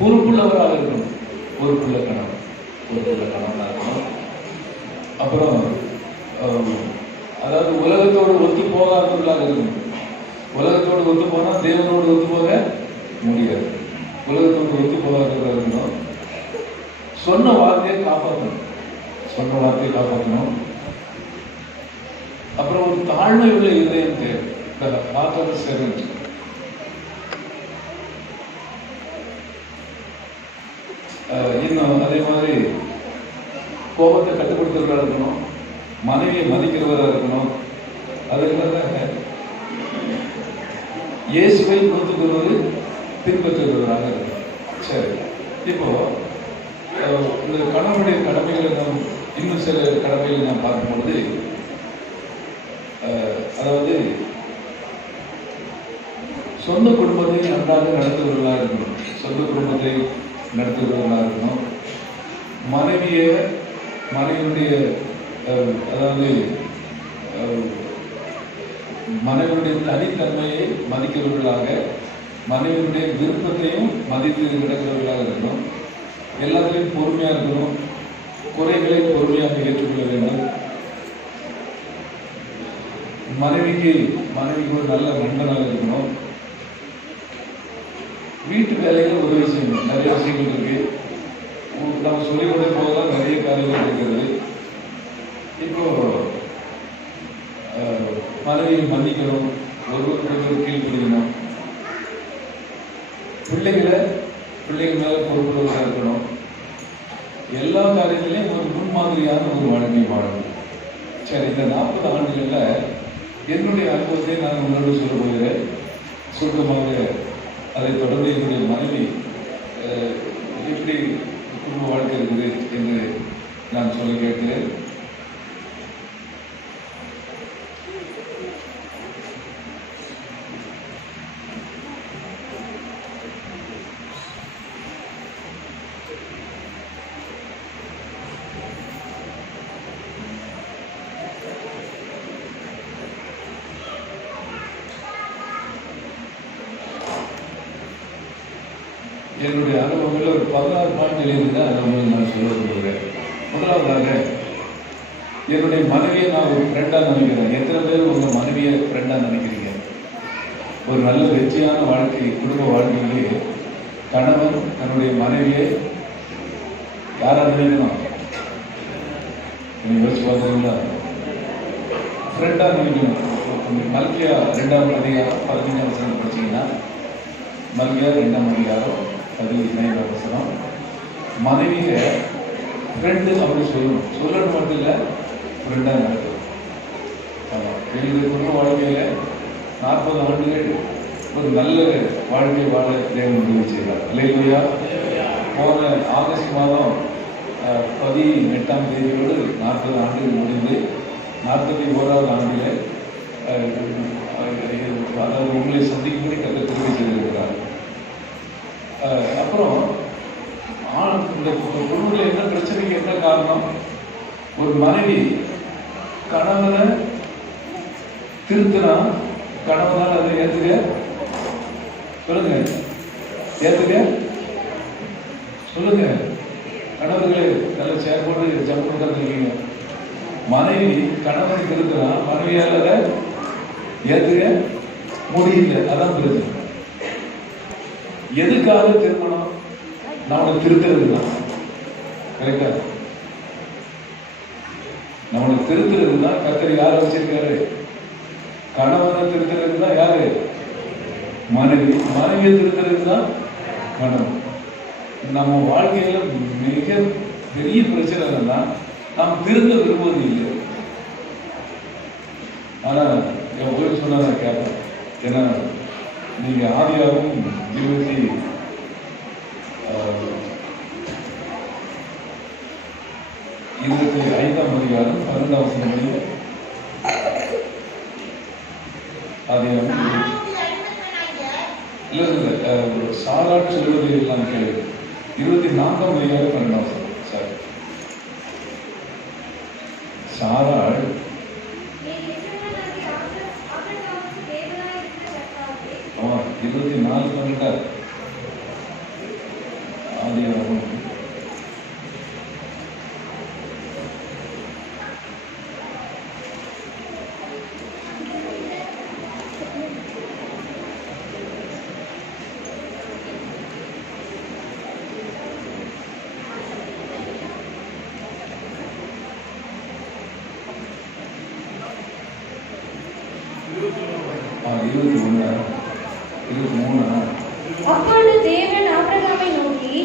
பொறுப்புள்ளவராக இருக்கணும். பொறுப்புள்ள கணவன் கணவனாக இருக்கணும். அப்புறம் அதாவது உலகத்தோடு ஒத்து போகாதவர்களாக இருக்கணும். உலகத்தோடு ஒத்து போனால் தேவனோடு ஒத்து போக முடியாது. உலகத்தோடு ஒத்து போகாதவர்களாக இருக்கணும். சொன்ன வார்த்தையை காப்பாற்றணும். அப்புறம் ஒரு தாழ்மை உள்ள இதயம் தேவை. இன்னும் அதே மாதிரி கோபத்தை கட்டுப்படுத்துறவராக இருக்கணும். மனைவியை மதிக்கிறவராக இருக்கணும். அதுக்காக இயேசுவை நூற்றுக்கு பின்பற்றுகிறவராக இருக்கணும். சரி, இப்போ இந்த கணவனுடைய கடமைகளை நாம் இன்னும் சில கடமைகளை நாம் பார்க்கும்பொழுது, அதாவது சொந்த குடும்பத்தை நன்றாக நடத்துவர்களாக இருக்கணும். சொந்த குடும்பத்தை நடத்துவர்களாக இருக்கணும். மனைவியுடைய அதாவது மனைவியுடைய தனித்தன்மையை மதிக்கிறவர்களாக, மனைவியுடைய விருப்பத்தையும் மதித்து நடக்கிறவர்களாக இருக்கணும். எல்லாத்திலையும் பொறுமையாக இருக்கணும். குறைகளை பொறுமையாக ஏற்றுக்கொள்ள வேண்டும். மனைவிக்கு ஒரு நல்ல நண்பனாக இருக்கணும். வீட்டு வேலைகள் உதவி செய்யணும். நிறைய விஷயங்கள் இருக்கு. நம்ம சொல்லிக் கொடுக்கும் போதெல்லாம் நிறைய காரியங்கள் இருக்கிறது. இப்போ மனைவியை மன்னிக்கணும். ஒருவருக்கு கீழ்ப்படிக்கணும். பிள்ளைகள் மேல பொறுப்புள்ளவராக இருக்கணும். எல்லா காரியத்திலையும் ஒரு முன்மாதிரியான ஒரு வாழ்க்கை வாழணும். சரி, இந்த 40 ஆண்டுகளில் என்னுடைய அனுபவத்தை நான் உங்களோடு சொல்ல போகிறேன். சுருக்கமாக அதை தொடர்ந்து என்னுடைய மனைவி எப்படி குடும்ப வாழ்க்கை இருக்குது என்று நான் சொல்ல கேட்கிறேன். என்னுடைய அனுபவங்களில் ஒரு 16 பாயிண்ட்லேருந்து தான் அனுபவம் நான் சொல்ல விரும்புகிறேன். முதலாவதாக, என்னுடைய மனைவியை நான் ஒரு ஃப்ரெண்டாக நினைக்கிறேன். எத்தனை பேர் உங்கள் மனைவியை ஃப்ரெண்டாக நினைக்கிறீங்க? ஒரு நல்ல வெற்றியான வாழ்க்கை, குடும்ப வாழ்க்கையிலே கணவன் தன்னுடைய மனைவியை யாராக நினைக்கணும்? நீங்கள் யோசிச்சு பார்த்தீங்களா? ஃப்ரெண்டாக நினைக்கணும். மல்கியா 2ஆம் அதிகாரம் 15ஆம் வசனம் படிச்சீங்கன்னா, மல்கியா 2ஆம் அதிகாரம் 15 மனைவிய ஃப்ரெண்டு அப்படி சொல்லணும் மட்டும் இல்லை, ஃப்ரெண்டாக நடக்கும். என்னுடைய குடும்ப வாழ்க்கையில் 40 ஆண்டுகள் ஒரு நல்ல வாழ்க்கை வாழ தேவன் உதவி செய்தார். அல்லேலூயா. போன ஆகஸ்ட் மாதம் 18ஆம் தேதியோடு 40 ஆண்டுகள் முடிந்து 41வது ஆண்டில் அதாவது உங்களை சந்திக்கும்படி கர்த்தர் கிருபை செய்திருக்கிறார். அப்புறம் இந்த குடும்பத்தில் என்ன பிரச்சனைக்கு என்ன காரணம்? ஒரு மனைவி கணவனை திருத்தினா கணவனால் அதை ஏற்றுக்க சொல்லுங்க, சொல்லுங்க. கணவர்களே நல்ல சேர் போட்டு ஜம்ப் இருக்கீங்க. மனைவி கணவனை திருத்தினா மனைவியால் அதை ஏற்றுக்க முடியல. அதான் பிரச்சனை. எதுக்காக திருமணம்? நம்மளை திருத்துறது தான். கரெக்டா? நம்மளை திருத்துறது தான். கர்த்தர் யாரை வச்சிருக்காரு? கணவனை திருத்துறது தான் யாரு? மனைவியை திருத்துறது தான் கணவன். நம்ம வாழ்க்கையில மிக பெரிய பிரச்சனை என்னன்னா, நாம் திருந்த விரும்புவது இல்லை. ஆனா என் போய் சொன்னா நான் கேட்பேன். ஏன்னா நீங்க ஆதியாகவும் 25ஆம் அதிகாரம் 12ஆம் வசனம் இல்ல சாராட் சொல்வதை எல்லாம் கேள்வி 24ஆம் அதிகாரம் 12ஆம் வசனம். சாரி, சாராள் 21 23. அப்பொழுது தேவன் ஆபிரகாமை நோக்கி,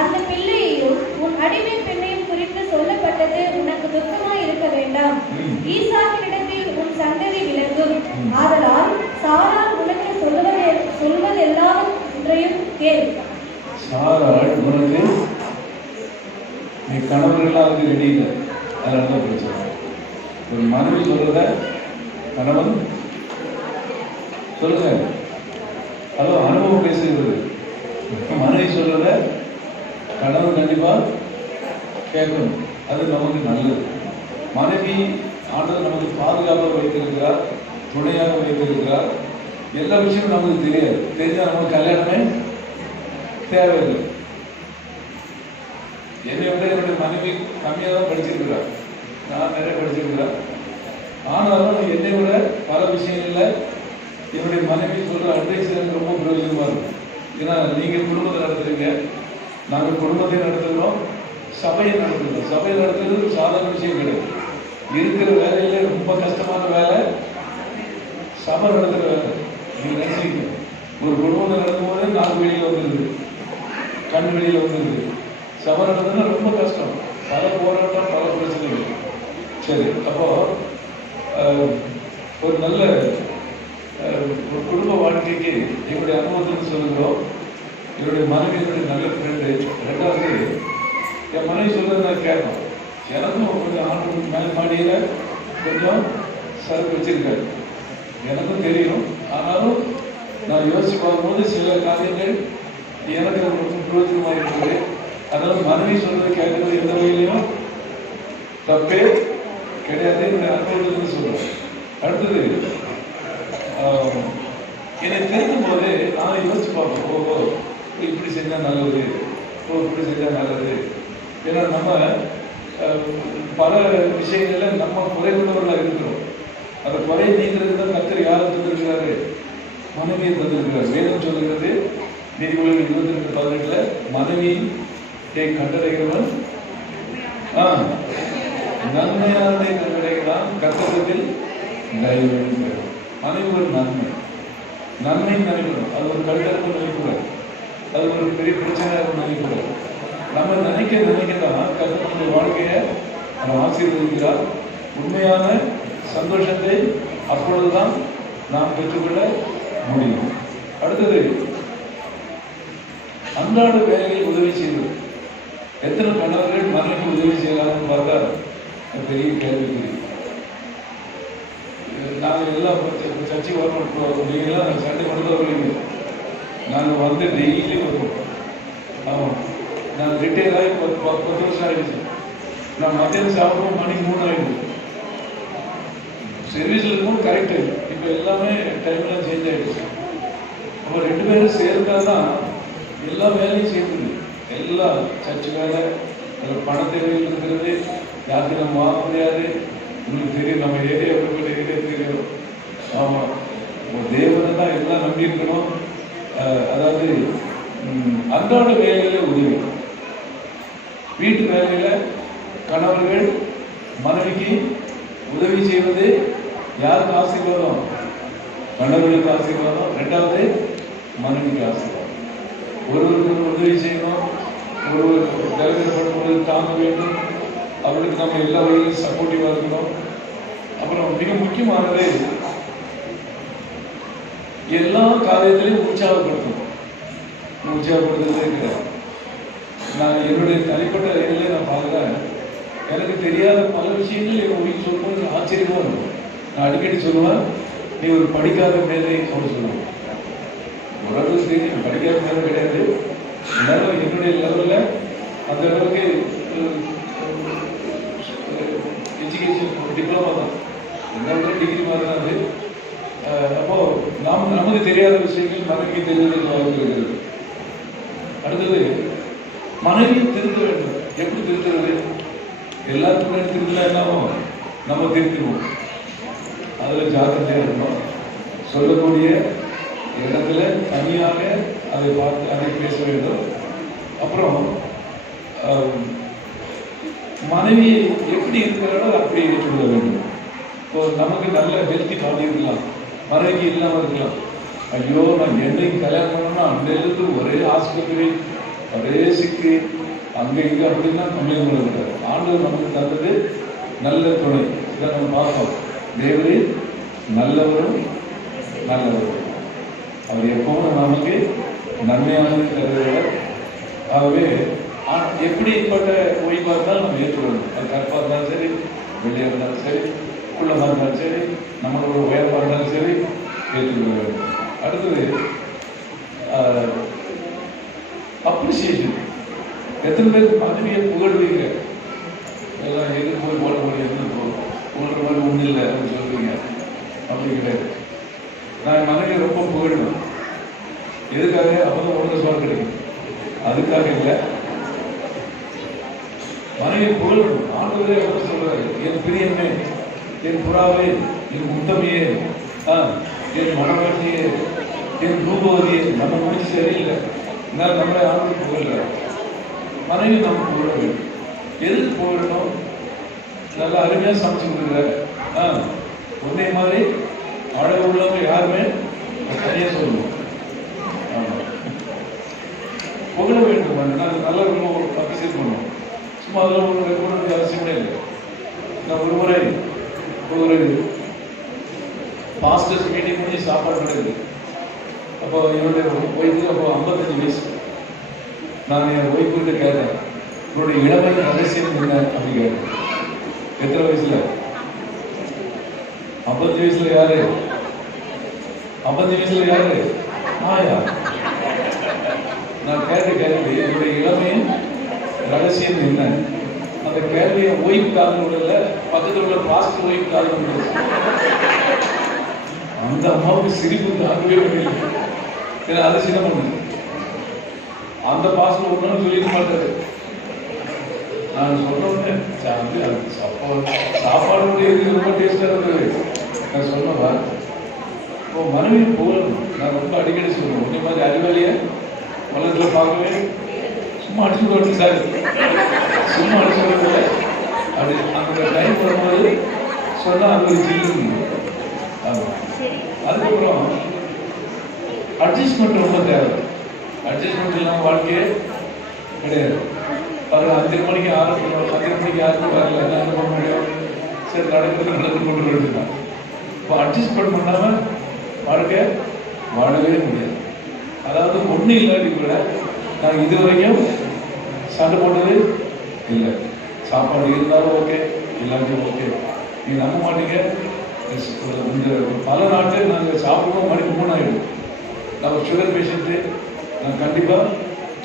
அந்த பிள்ளையையும் உன் அடிமை பெண்ணையும் குறித்து சொல்லப்பட்டது உனக்கு துக்கமாய் இருக்க வேண்டாம். ஈசாக்கினிடத்தில் உன் சந்ததி விளங்கும். ஆதலால் சாராள் உனக்கு சொல்வதெல்லாவற்றையும் கேள். சாராள் உனக்கு, நீ கணவர்களாக ரெடி இல்லை, அதனால பிரச்சனை. ஒரு மனைவி சொல்றத கணவன் சொல்லுங்க, அதோ அனுபவம் பேசுகிறது. மனைவி சொல்றத கணவன் கண்டிப்பா கேட்கணும். அது நமக்கு நல்லது. மனைவி ஆண்டவர் நமக்கு பாதுகாப்பாக வைத்திருக்கிறார், துணையாக வைத்திருக்கிறார். எல்லா விஷயமும் நமக்கு தெரியாது. தெரிஞ்சா நமக்கு கல்யாணமே தேவையில்லை. என்னை விட என்னுடைய மனைவி கம்மியாக தான் படிச்சிருக்கிறார், நான் நிறைய படிச்சிருக்கிறேன். ஆனாலும் என்னை விட பல விஷயங்கள்ல என்னுடைய மனைவி சொல்ற அட்வைஸ் எனக்கு ரொம்ப பிரயோஜனமா இருக்கும். ஏன்னா நீங்கள் குடும்பத்தை நடத்துறீங்க, நாங்கள் குடும்பத்தை நடத்துகிறோம், சபையை நடத்துகிறோம். சபையை நடத்துறது சாதாரண விஷயம் கிடையாது. இருக்கிற வேலையில ரொம்ப கஷ்டமான வேலை சபை நடத்துகிற வேலை. நீங்கள் நினைச்சிங்க, ஒரு குடும்பத்தை நடத்தும் போது நாலு வெளியில் வந்துருது, கண் வெளியில் வந்துருது. சபை நடத்துனா ரொம்ப கஷ்டம், பல போராட்டம், பல பிரச்சனைகள். சரி, அப்போ ஒரு நல்ல ஒரு குடும்ப வாழ்க்கைக்கு என்னுடைய அனுபவத்துக்கு சொல்லுகிறோம். என்னுடைய மனைவி என்னுடைய நல்ல ஃப்ரெண்டு. ரெண்டாவது, என் மனைவி சொல்றது நான் கேட்பேன். எனக்கும் கொஞ்சம் ஆண்டு மேல் மாடியில் கொஞ்சம் சரக்கு வச்சிருக்காரு, எனக்கும் தெரியும். ஆனாலும் நான் யோசிச்சு பார்க்கும்போது சில காரியங்கள் எனக்கு ரொம்ப பிரயோஜனமாக இருக்குது. அதனால மனைவி சொல்றது கேட்கறது எந்த வகையிலையும் தப்பே கிடையாது, என்னுடைய அனுபவத்துக்கு சொல்றேன். அடுத்தது, என்னை தெரியும் போது நான் யோசிச்சு பார்ப்பேன், ஓஹோ இப்படி செஞ்சா நல்லது, இப்படி செஞ்சா நல்லது. ஏன்னா நம்ம பல விஷயங்கள்ல நம்ம குறைவுள்ளவர்களாக இருக்கிறோம். அந்த குறையை நீங்கிறது தான் கர்த்தர் யாரை தந்திருக்கிறாரு? மனைவியை தந்திருக்கிறார். வேதம் சொல்லுகிறது நீதிமொழிகள் 22:18 மனைவியை கண்டடைகிறவன் நன்மையானதை கண்டடைகிறான், கர்த்தத்தில் தயவு. மனைவி ஒரு நன்மை, நன்மைன்னு நினைக்கிறோம். அது ஒரு கருத்தருக்கு நினைக்கூடாது, அது ஒரு பெரிய பிரச்சனையாக நினைக்கூடாது. நம்ம நினைக்கதான் கர்த்தருடைய வாழ்க்கையை நம்ம ஆசீர்வதிக்கிறார். உண்மையான சந்தோஷத்தை அப்பொழுதுதான் நாம் பெற்றுக்கொள்ள முடியும். அடுத்தது, அன்றாட வேலையில் உதவி செய்வது. எத்தனை கணவர்கள் மனைவிக்கு உதவி செய்யலாம்னு பார்த்தா பெரிய கேள்விக்குறி. நாங்கள் எல்லாம் சர்ச்சை வரணும், நீங்களாம் சண்டை கொண்டு வருவீங்க, நாங்கள் வந்து டெய்லி வருவோம். ஆமாம், நான் ரிட்டையர் ஆகி 10 வருஷம் ஆகிடுச்சு. நான் மத்தியானம் சாப்பிடுவோம், மணி 3 ஆகிடுச்சு. சர்வீஸில் இருக்கும் கரெக்டு. இப்போ எல்லாமே டைம்லாம் சேஞ்ச் ஆகிடுச்சு. அப்போ 2 பேரும் சேர்ந்தா தான் எல்லா வேலையும் சேர்ந்துது. எல்லா சர்ச் வேலை, பண தேவைகள் இருக்கிறது, யாருக்கு நம்ம வாங்க முடியாது. உங்களுக்கு தெரியும், நம்ம ஏரியா ஏரியா தெரியும். ஆமாம், தேவனை தான் எல்லாம் நம்பி இருக்கணும். அதாவது அன்றாட வேலையில உதவி. வீட்டு வேலையில கணவர்கள் மனைவிக்கு உதவி செய்வது யாருக்கு ஆசீர்வாதம்? கணவர்களுக்கு ஆசீர்வாதம். ரெண்டாவது, மனைவிக்கு ஆசீர்வாதம். ஒருவருக்கு உதவி செய்யணும், ஒருவர் கலகப்படும்போது தாங்க வேண்டும், அவளுக்கு நம்ம எல்லா வகையிலும் சப்போர்ட்டிவா இருக்கணும். அப்புறம் மிக முக்கியமானது, எல்லா காரியத்திலையும் உற்சாகப்படுத்தணும். உற்சாகப்படுத்துறதே கிடையாது. நான் என்னுடைய தனிப்பட்ட இடையில நான் பார்க்குறேன், எனக்கு தெரியாத பல விஷயங்கள் என் வீட்டு சொல்லும்போது ஆச்சரியமா இருக்கும். நான் அடிக்கடி சொல்லுவேன், நீ ஒரு படிக்காத மேதை அப்படின்னு சொல்லுவேன். ஓரளவுக்கு தெரியும், படிக்காத மேலே கிடையாது. இருந்தாலும் என்னுடைய லெவலில் அந்த அளவுக்கு எஜுகேஷன் டிப்ளமா தான், எல்லாருமே டிகிரி மாதிரி தான் அது. அப்போ நமக்கு தெரியாத விஷயங்கள் மனைவிக்கு தெரிஞ்சதுக்கு வாய்ப்பு இருக்கிறது. அடுத்தது, மனைவி திருத்த வேண்டும். எப்படி திருத்துறது? எல்லாத்துக்குமே திருத்தலாம், என்னாகும், நம்ம திருத்திடுவோம். அதில் ஜாக்கிரதையாக இருக்கணும். சொல்லக்கூடிய இடத்துல தனியாக அதை பார்த்து அதை பேச வேண்டும். அப்புறம் மனைவி எப்படி இருக்கிறாரோ அப்படி ஏற்றுக்கொள்ள வேண்டும். இப்போ நமக்கு நல்ல ஹெல்த்தி பாடி இருக்கலாம், மனைவிக்கு இல்லாம இருக்கலாம். ஐயோ நான் என்னைக்கு கல்யாணம் பண்ணணும்னா அன்னையிலிருந்து ஒரே ஆஸ்பத்திரி, ஒரே சிக்கு, அங்க இங்க அப்படின்னா கம்ப்ளைண்ட் பண்ணக்கூடாது. ஆண்டவர் நமக்கு தந்தது நல்ல துணை. இதை நம்ம பார்ப்போம். தேவரே நல்லவரும் நல்லவரும், அவர் எப்பவும் நமக்கு நன்மையானது தருகிறவர். ஆகவே எப்படிப்பட்ட ஓய்வாக இருந்தாலும் நம்ம ஏற்றுக்கொள்ளணும். அது கற்பாக இருந்தாலும் சரி, வெளியாக இருந்தாலும் சரி, குள்ளமாக இருந்தாலும் சரி, நம்மளோட உயர்வாக இருந்தாலும் சரி, ஏற்றுக்கொள்ள வேண்டும். அடுத்தது அப்ரிசியேஷன். எத்தனை பேர் மனைவியை புகழ்வீங்க? எல்லாம் எது போய் போட முடியாது, புகழ்ற மாதிரி ஒன்றும் இல்லை அப்படின்னு சொல்றீங்க. அப்படி கிடையாது. நான் மனைவியை ரொம்ப புகழ்வேன். எதுக்காக? அப்பதான் ஒழுங்கு சொல்ல கிடைக்கும். அதுக்காக இல்லை, மனைவி புகழணும். ஆண்டவரே அப்ப சொல்றாரு, என் பிரியமே, என் புறாவே, என் முத்தமையே, என் மனவாட்டியே, என் ரூபவதியே. நம்ம முடிச்சு சரியில்லை, இருந்தாலும் நம்மளே ஆண்டவர் புகழ்றாரு. மனைவி நம்ம புகழ வேண்டும். எதுக்கு புகழணும்? நல்லா அருமையா சமைச்சு கொடுக்குற ஒன்னே மாதிரி அழகு உள்ளவங்க யாருமே சரியா சொல்லுவோம். புகழ வேண்டும். நாங்கள் நல்லா ரொம்ப அப்ரிசியேட் பண்ணுவோம். சும்மா அதெல்லாம் ஒரு ரெக்கார்டு அவசியம் கிடையாது. நான் ஒரு முறை ஒரு பாஸ்டர்ஸ் மீட்டிங் பண்ணி சாப்பாடு கிடையாது. அப்போ என்னுடைய ஒய்ஃபுக்கு அப்போ 55 வயசு. நான் என் ஒய்ஃபுக்கிட்ட கேட்டேன், என்னுடைய இளமை ரகசியம் என்ன அப்படின்னு கேட்டேன். எத்தனை வயசுல? 50 வயசுல யாரு? 50 வயசுல யாரு? ஆயா. நான் கேட்ட கேள்வி, என்னுடைய இளமையின் ரகசியம் என்ன? அந்த கேள்வியை ஓய்வு காலம் உள்ள பக்கத்தில் உள்ள பாஸ்டர் ஓய்வு காலம் உள்ள அந்த அம்மாவுக்கு சிரிப்பு தாங்கவே முடியல. ஏன்னா அதை சின்ன பண்ணு அந்த பாஸ்டர் ஒன்றும் சொல்லிட மாட்டாரு. நான் சொன்னேன், சாப்பாடு ரொம்ப டேஸ்டா இருந்தது. நான் சொன்னவா இப்போ மனைவி போகணும். நான் ரொம்ப அடிக்கடி சொல்லுவேன், உன்னை மாதிரி அறிவாளிய உலகத்துல பார்க்கவே. சும்மா அடிச்சு விடுறது சார், சும்மா அடிச்சு விடுறது. அது அந்த டைம் வரும்போது சொன்னா அது ஒரு ஜில்லுங்க. அதுக்கப்புறம் அட்ஜஸ்ட்மெண்ட் ரொம்ப தேவை. அட்ஜஸ்ட்மெண்ட் இல்லாம வாழ்க்கையே கிடையாது. 5 மணிக்கு ஆரம்பிக்கணும், 5 மணிக்கு யாருக்கும் வரல, என்ன பண்ண முடியும்? சரி, நடந்து கொண்டு வருதுதான். இப்போ அட்ஜஸ்ட்மெண்ட் பண்ணாம வாழ்க்கை வாழவே முடியாது. அதாவது ஒன்றும் இல்லாட்டி கூட நான் இது வரைக்கும் சண்டை போட்டது இல்லை. சாப்பாடு இருந்தாலும் ஓகே, எல்லாத்தையும் ஓகே. நீங்க நம்ப மாட்டீங்க, இந்த பல நாட்கள் நாங்கள் சாப்பிடுவோம், மணி 3 ஆகிடும். நான் ஒரு சுகர் பேஷண்ட்டு, நான் கண்டிப்பாக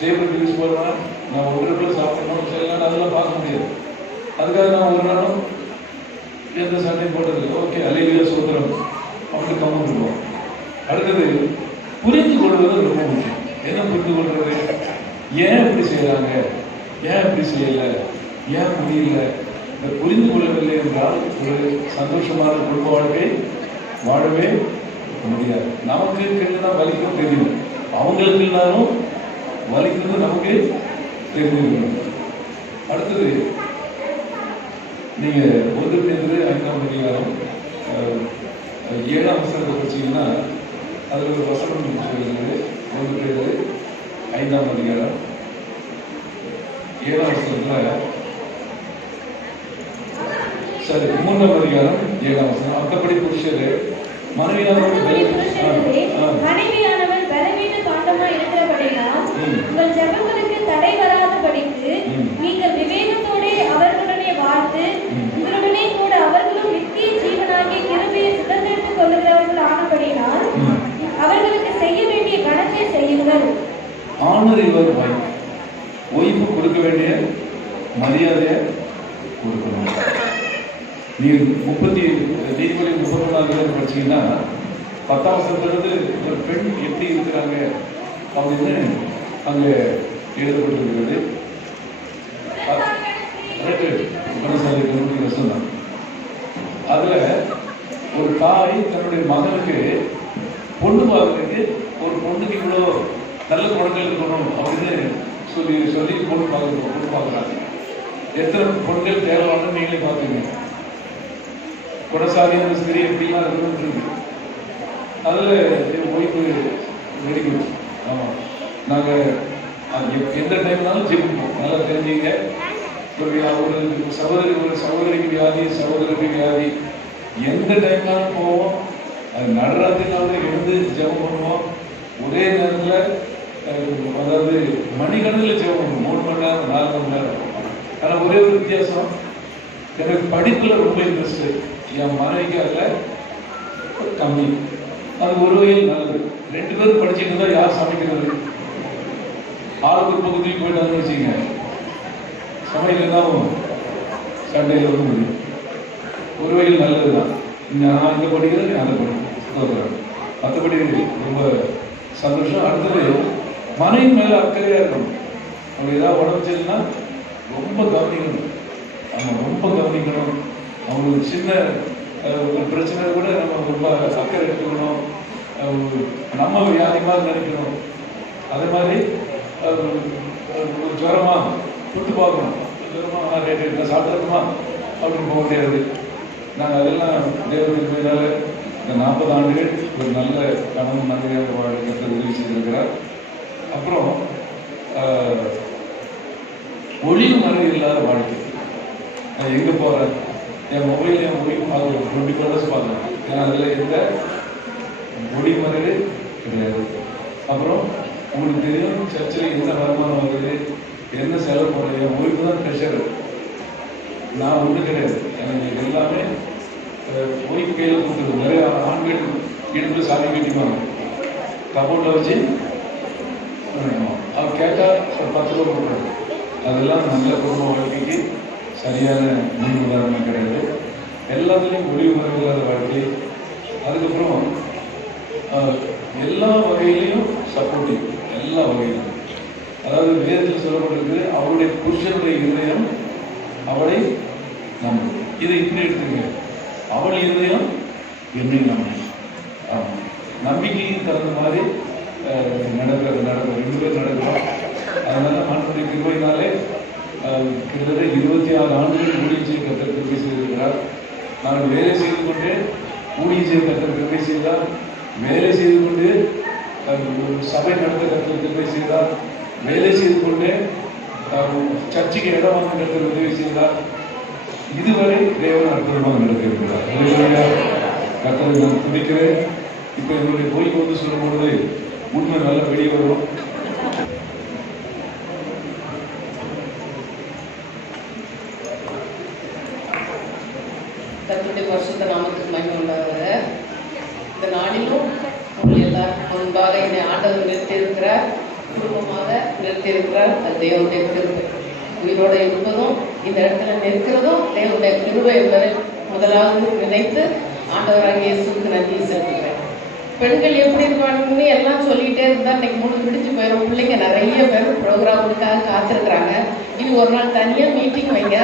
டேபிள் யூஸ் பண்ணுவேன். நான் ஒரு பேர் சாப்பிடணும் செய்யலாம், அதெல்லாம் பார்க்க முடியாது. அதுக்காக நான் ஒரு நாளும் எந்த சண்டையும் போட்டதில்லை. ஓகே, அல்லேலூயா சூத்திரம் அப்படி கம்மிடுவோம். அடுத்தது புரிந்து கொள்வது ரொம்ப முக்கியம். என்ன புரிந்து கொள்வது? ஏன் இப்படி செய்யறாங்க, ஏன் இப்படி செய்யல, ஏன் முடியல? இந்த புரிந்து கொள்ளவில்லை என்றால் ஒரு சந்தோஷமான குடும்ப வாழ்க்கை வாழவே முடியாது. நமக்கு இல்லைன்னா வலிக்கும் தெரியும், அவங்களுக்கு இல்லாலும் வலிக்கிறது நமக்கு தெரிஞ்சிருக்கணும். அடுத்தது நீங்க 1 Pétரு 5ஆம் அதிகாரம் 7ஆம் வசனத்தை படிச்சீங்கன்னா அதுல ஒரு வசனம் சொல்லுகிறது. 1 Pétru 5ஆம் அதிகாரம் 7ஆம் வசனத்துல, சரி 3ஆம் அதிகாரம் 7ஆம் வசனம், மற்றபடி புருஷரே மனைவியானவர் பலவீன காண்டமா இருக்கிறபடினால் உங்கள் ஜெபங்களுக்கு தடை வராதபடிக்கு நீங்கள் விவேகத்தோட அவர்களுடனே வாழ்ந்து உங்களுடனே கூட அவர்களும் நித்திய ஜீவனாகிய கிருபையை சுதந்திரத்துக் கொள்ளுகிறவர்கள் ஆனபடினால் அவர்களுக்கு செய்ய வேண்டிய கணத்தை செய்யுங்கள். Honour your wife. ஓய்வு கொடுக்க வேண்டிய மரியாதையை கொடுக்கணும். நீர் 33 படிச்சீங்கன்னா 10ஆம் வசனத்திலிருந்து ஒரு பெண் எப்படி இருக்கிறாங்க அப்படின்னு அங்க எழுதப்பட்டிருக்கிறது. தான் அதுல ஒரு தாய் தன்னுடைய மகனுக்கு பொண்ணு பார்க்கறதுக்கு, ஒரு பொண்ணுக்கு இவ்வளோ நல்ல குணங்கள் இருக்கணும் அப்படின்னு சொல்லி பொண்ணு பார்க்குறாங்க. எத்தனை பொண்கள் தேவையான நீங்களே பார்த்துங்க. குணசாலியான ஸ்திரீ எப்படிலாம் இருக்கணும் இருக்கு. அதில் ஒய்ஃபு வெரி குட். ஆமாம், நாங்கள் எந்த டைம்னாலும் ஜெபிப்போம். நல்லா தெரிஞ்சுங்க. ஒரு சகோதரிக்கு வியாதி, சகோதரருக்கு வியாதி, எந்த டைம்னாலும் போவோம். அது நடுராத்திரினால எழுந்து ஜெபம் பண்ணுவோம். ஒரே நேரத்தில் அதாவது மணிக்கணக்கில் ஜெபம் பண்ணுவோம். 3 மணி நேரம் 4 மணி நேரம். ஆனால் ஒரே ஒரு வித்தியாசம், எனக்கு படிப்பில் ரொம்ப இன்ட்ரெஸ்ட்டு. என் மனைவிக்கு அதில் கம்மி. அது ஒரு வகையில் நல்லது. 2 பேரும் படிச்சுட்டு இருந்தால் யார் சமைக்கிறது? ஆளுக்கு பக்கத்துக்கு போயிட்டாங்கன்னு வச்சுங்க, சமையல் தான் சண்டையில் வந்து முடியும். ஒரு வகையில் நல்லது தான். நான் இங்கே படிக்கிறது, நான் அதை படிக்கிறேன். மற்றபடி ரொம்ப சந்தோஷம். அடுத்தது மனைவி மேலே அக்கறையாக இருக்கணும். அவங்க ஏதாவது உடம்பு சரியில்லைன்னா ரொம்ப கவனிக்கணும். நம்ம ரொம்ப கவனிக்கணும். அவங்களுக்கு சின்ன ஒரு பிரச்சனை கூட நம்ம ரொம்ப அக்கறை எடுத்துக்கணும். நம்ம வியாதிமாக நினைக்கணும். அதே மாதிரி ஜுரமா தொட்டு பார்க்கணும். ஜுரமா ரேட்டு சாப்பிட்றதுமா அப்படின்னு போக முடியாது. நாங்கள் அதெல்லாம் தேவனுக்கு மேலால் இந்த 40 ஆண்டுகள் ஒரு நல்ல கணவன் மனைவியாக வாழ்க்கை உதவி செய்திருக்கிறார். அப்புறம் ஒளிவு மறைவு இல்லாத வாழ்க்கை. நான் எங்கே போகிறேன், என் மொபைல் என் ஒளிவு பார்க்குறேன், 24 hours பார்க்குறேன். ஏன்னா அதில் எந்த ஒளி மறைவு கிடையாது. அப்புறம் உங்களுக்கு தெரியும், சர்ச்சில் என்ன வருமானம் வருது, என்ன செலவு பண்ணுறது, என் ஒய்ஃபு தான் ப்ரெஷர். நான் ஒன்றும் கிடையாது. எனக்கு எல்லாமே ஒய்ஃபு கையில் கொடுத்துருது. நிறைய ஆண்கள் இடுப்பில் சாமி கட்டிப்பாங்க, கபோர்டில் வச்சு அவர் கேட்டால் ஒரு 10 ரூபா கொடுக்குறாங்க. அதெல்லாம் நல்ல குடும்ப வாழ்க்கைக்கு சரியான முன் உதாரணம் கிடையாது. எல்லாத்துலேயும் ஒளிவு மறைவு இல்லாத வாழ்க்கை. அதுக்கப்புறம் எல்லா வகையிலையும் சப்போர்ட்டிவ், எல்லா வகையிலும். அதாவது வேதத்தில் சொல்லப்பட்டிருக்கு, அவருடைய புருஷனுடைய இருதயம் அவளை நம்பும். இதை இப்படி எடுத்துங்க, அவள் இருதயம் என்னை நம்பும். ஆமாம், நம்பிக்கையின் தகுந்த மாதிரி நடக்கிற 2 பேர் நடக்கிறோம். அதனால மனுடைய கிருபையினாலே கிட்டத்தட்ட 26 ஆண்டுகள் ஊழியம் செய்ய கர்த்தர் கிருபை செய்திருக்கிறார். நான் வேலை செய்து கொண்டே ஊழியம் செய்ய கர்த்தர் கிருபை செய்தார். வேலை செய்து கொண்டு சபை நடத்த கர்த்தர் கிருபை செய்தார். வேலை செய்து கொண்டே சர்ச்சைக்கு இடம் வாங்க கர்த்தர் உதவி செய்தார். இதுவரை தேவன் அற்புதமாக நடத்தியிருக்கிறார். கர்த்தரை நான் துதிக்கிறேன். இப்போ என்னுடைய கோயிலுக்கு வந்து சொல்லும்பொழுது உண்மை நல்லா வெளியே வரும். கர்த்தருடைய பரிசுத்த நாமத்துக்கு மகிமை உண்டாகுக. இந்த நாளிலும் உங்கள் எல்லாருக்கும் முன்பாக என்னை ஆண்டவர் நிறுத்தியிருக்கிறார், குடும்பமாக நிறுத்தியிருக்கிறார். அது தேவனுடைய கிருபை. உயிரோடு இருப்பதும் இந்த இடத்துல நிற்கிறதும் தேவனுடைய கிருபை என்பதை முதலாவது நினைத்து ஆண்டவராகிய இயேசுவுக்கு நன்றி செலுத்துகிறேன். பெண்கள் எப்படி இருப்பாங்கன்னு எல்லாம் சொல்லிகிட்டே இருந்தால் இன்னைக்கு முடிஞ்சு போயிடும். பிள்ளைங்க நிறைய பேர் ப்ரோக்ராமுக்காக காத்திருக்கிறாங்க. இனி ஒரு நாள் தனியாக மீட்டிங் வைங்க,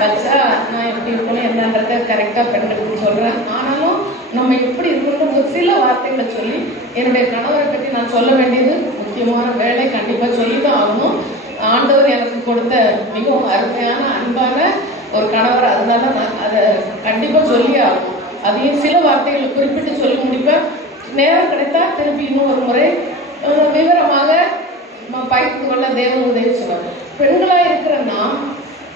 வச்சா நான் எப்படி இருக்கணும் என்னன்றத கரெக்டாக பெண்களுக்கு சொல்கிறேன். ஆனாலும் நம்ம எப்படி இருக்கணும் ஒரு சில வார்த்தைகளை சொல்லி, என்னுடைய கணவரை பற்றி நான் சொல்ல வேண்டியது முக்கியமான வேலை, கண்டிப்பாக சொல்லி தான் ஆகணும். ஆண்டவர் எனக்கு கொடுத்த மிகவும் அருமையான அன்பான ஒரு கணவர். அதனால நான் அதை கண்டிப்பாக சொல்லி ஆகணும். அதையும் சில வார்த்தைகளை குறிப்பிட்டு சொல்லி முடிப்பேன். நேரம் கிடைத்தா திருப்பி இன்னும் ஒரு முறை விவரமாக பயிர்த்து கொள்ள தேவன் உதவி சொல்லுவாங்க. பெண்களாக இருக்கிறன்னா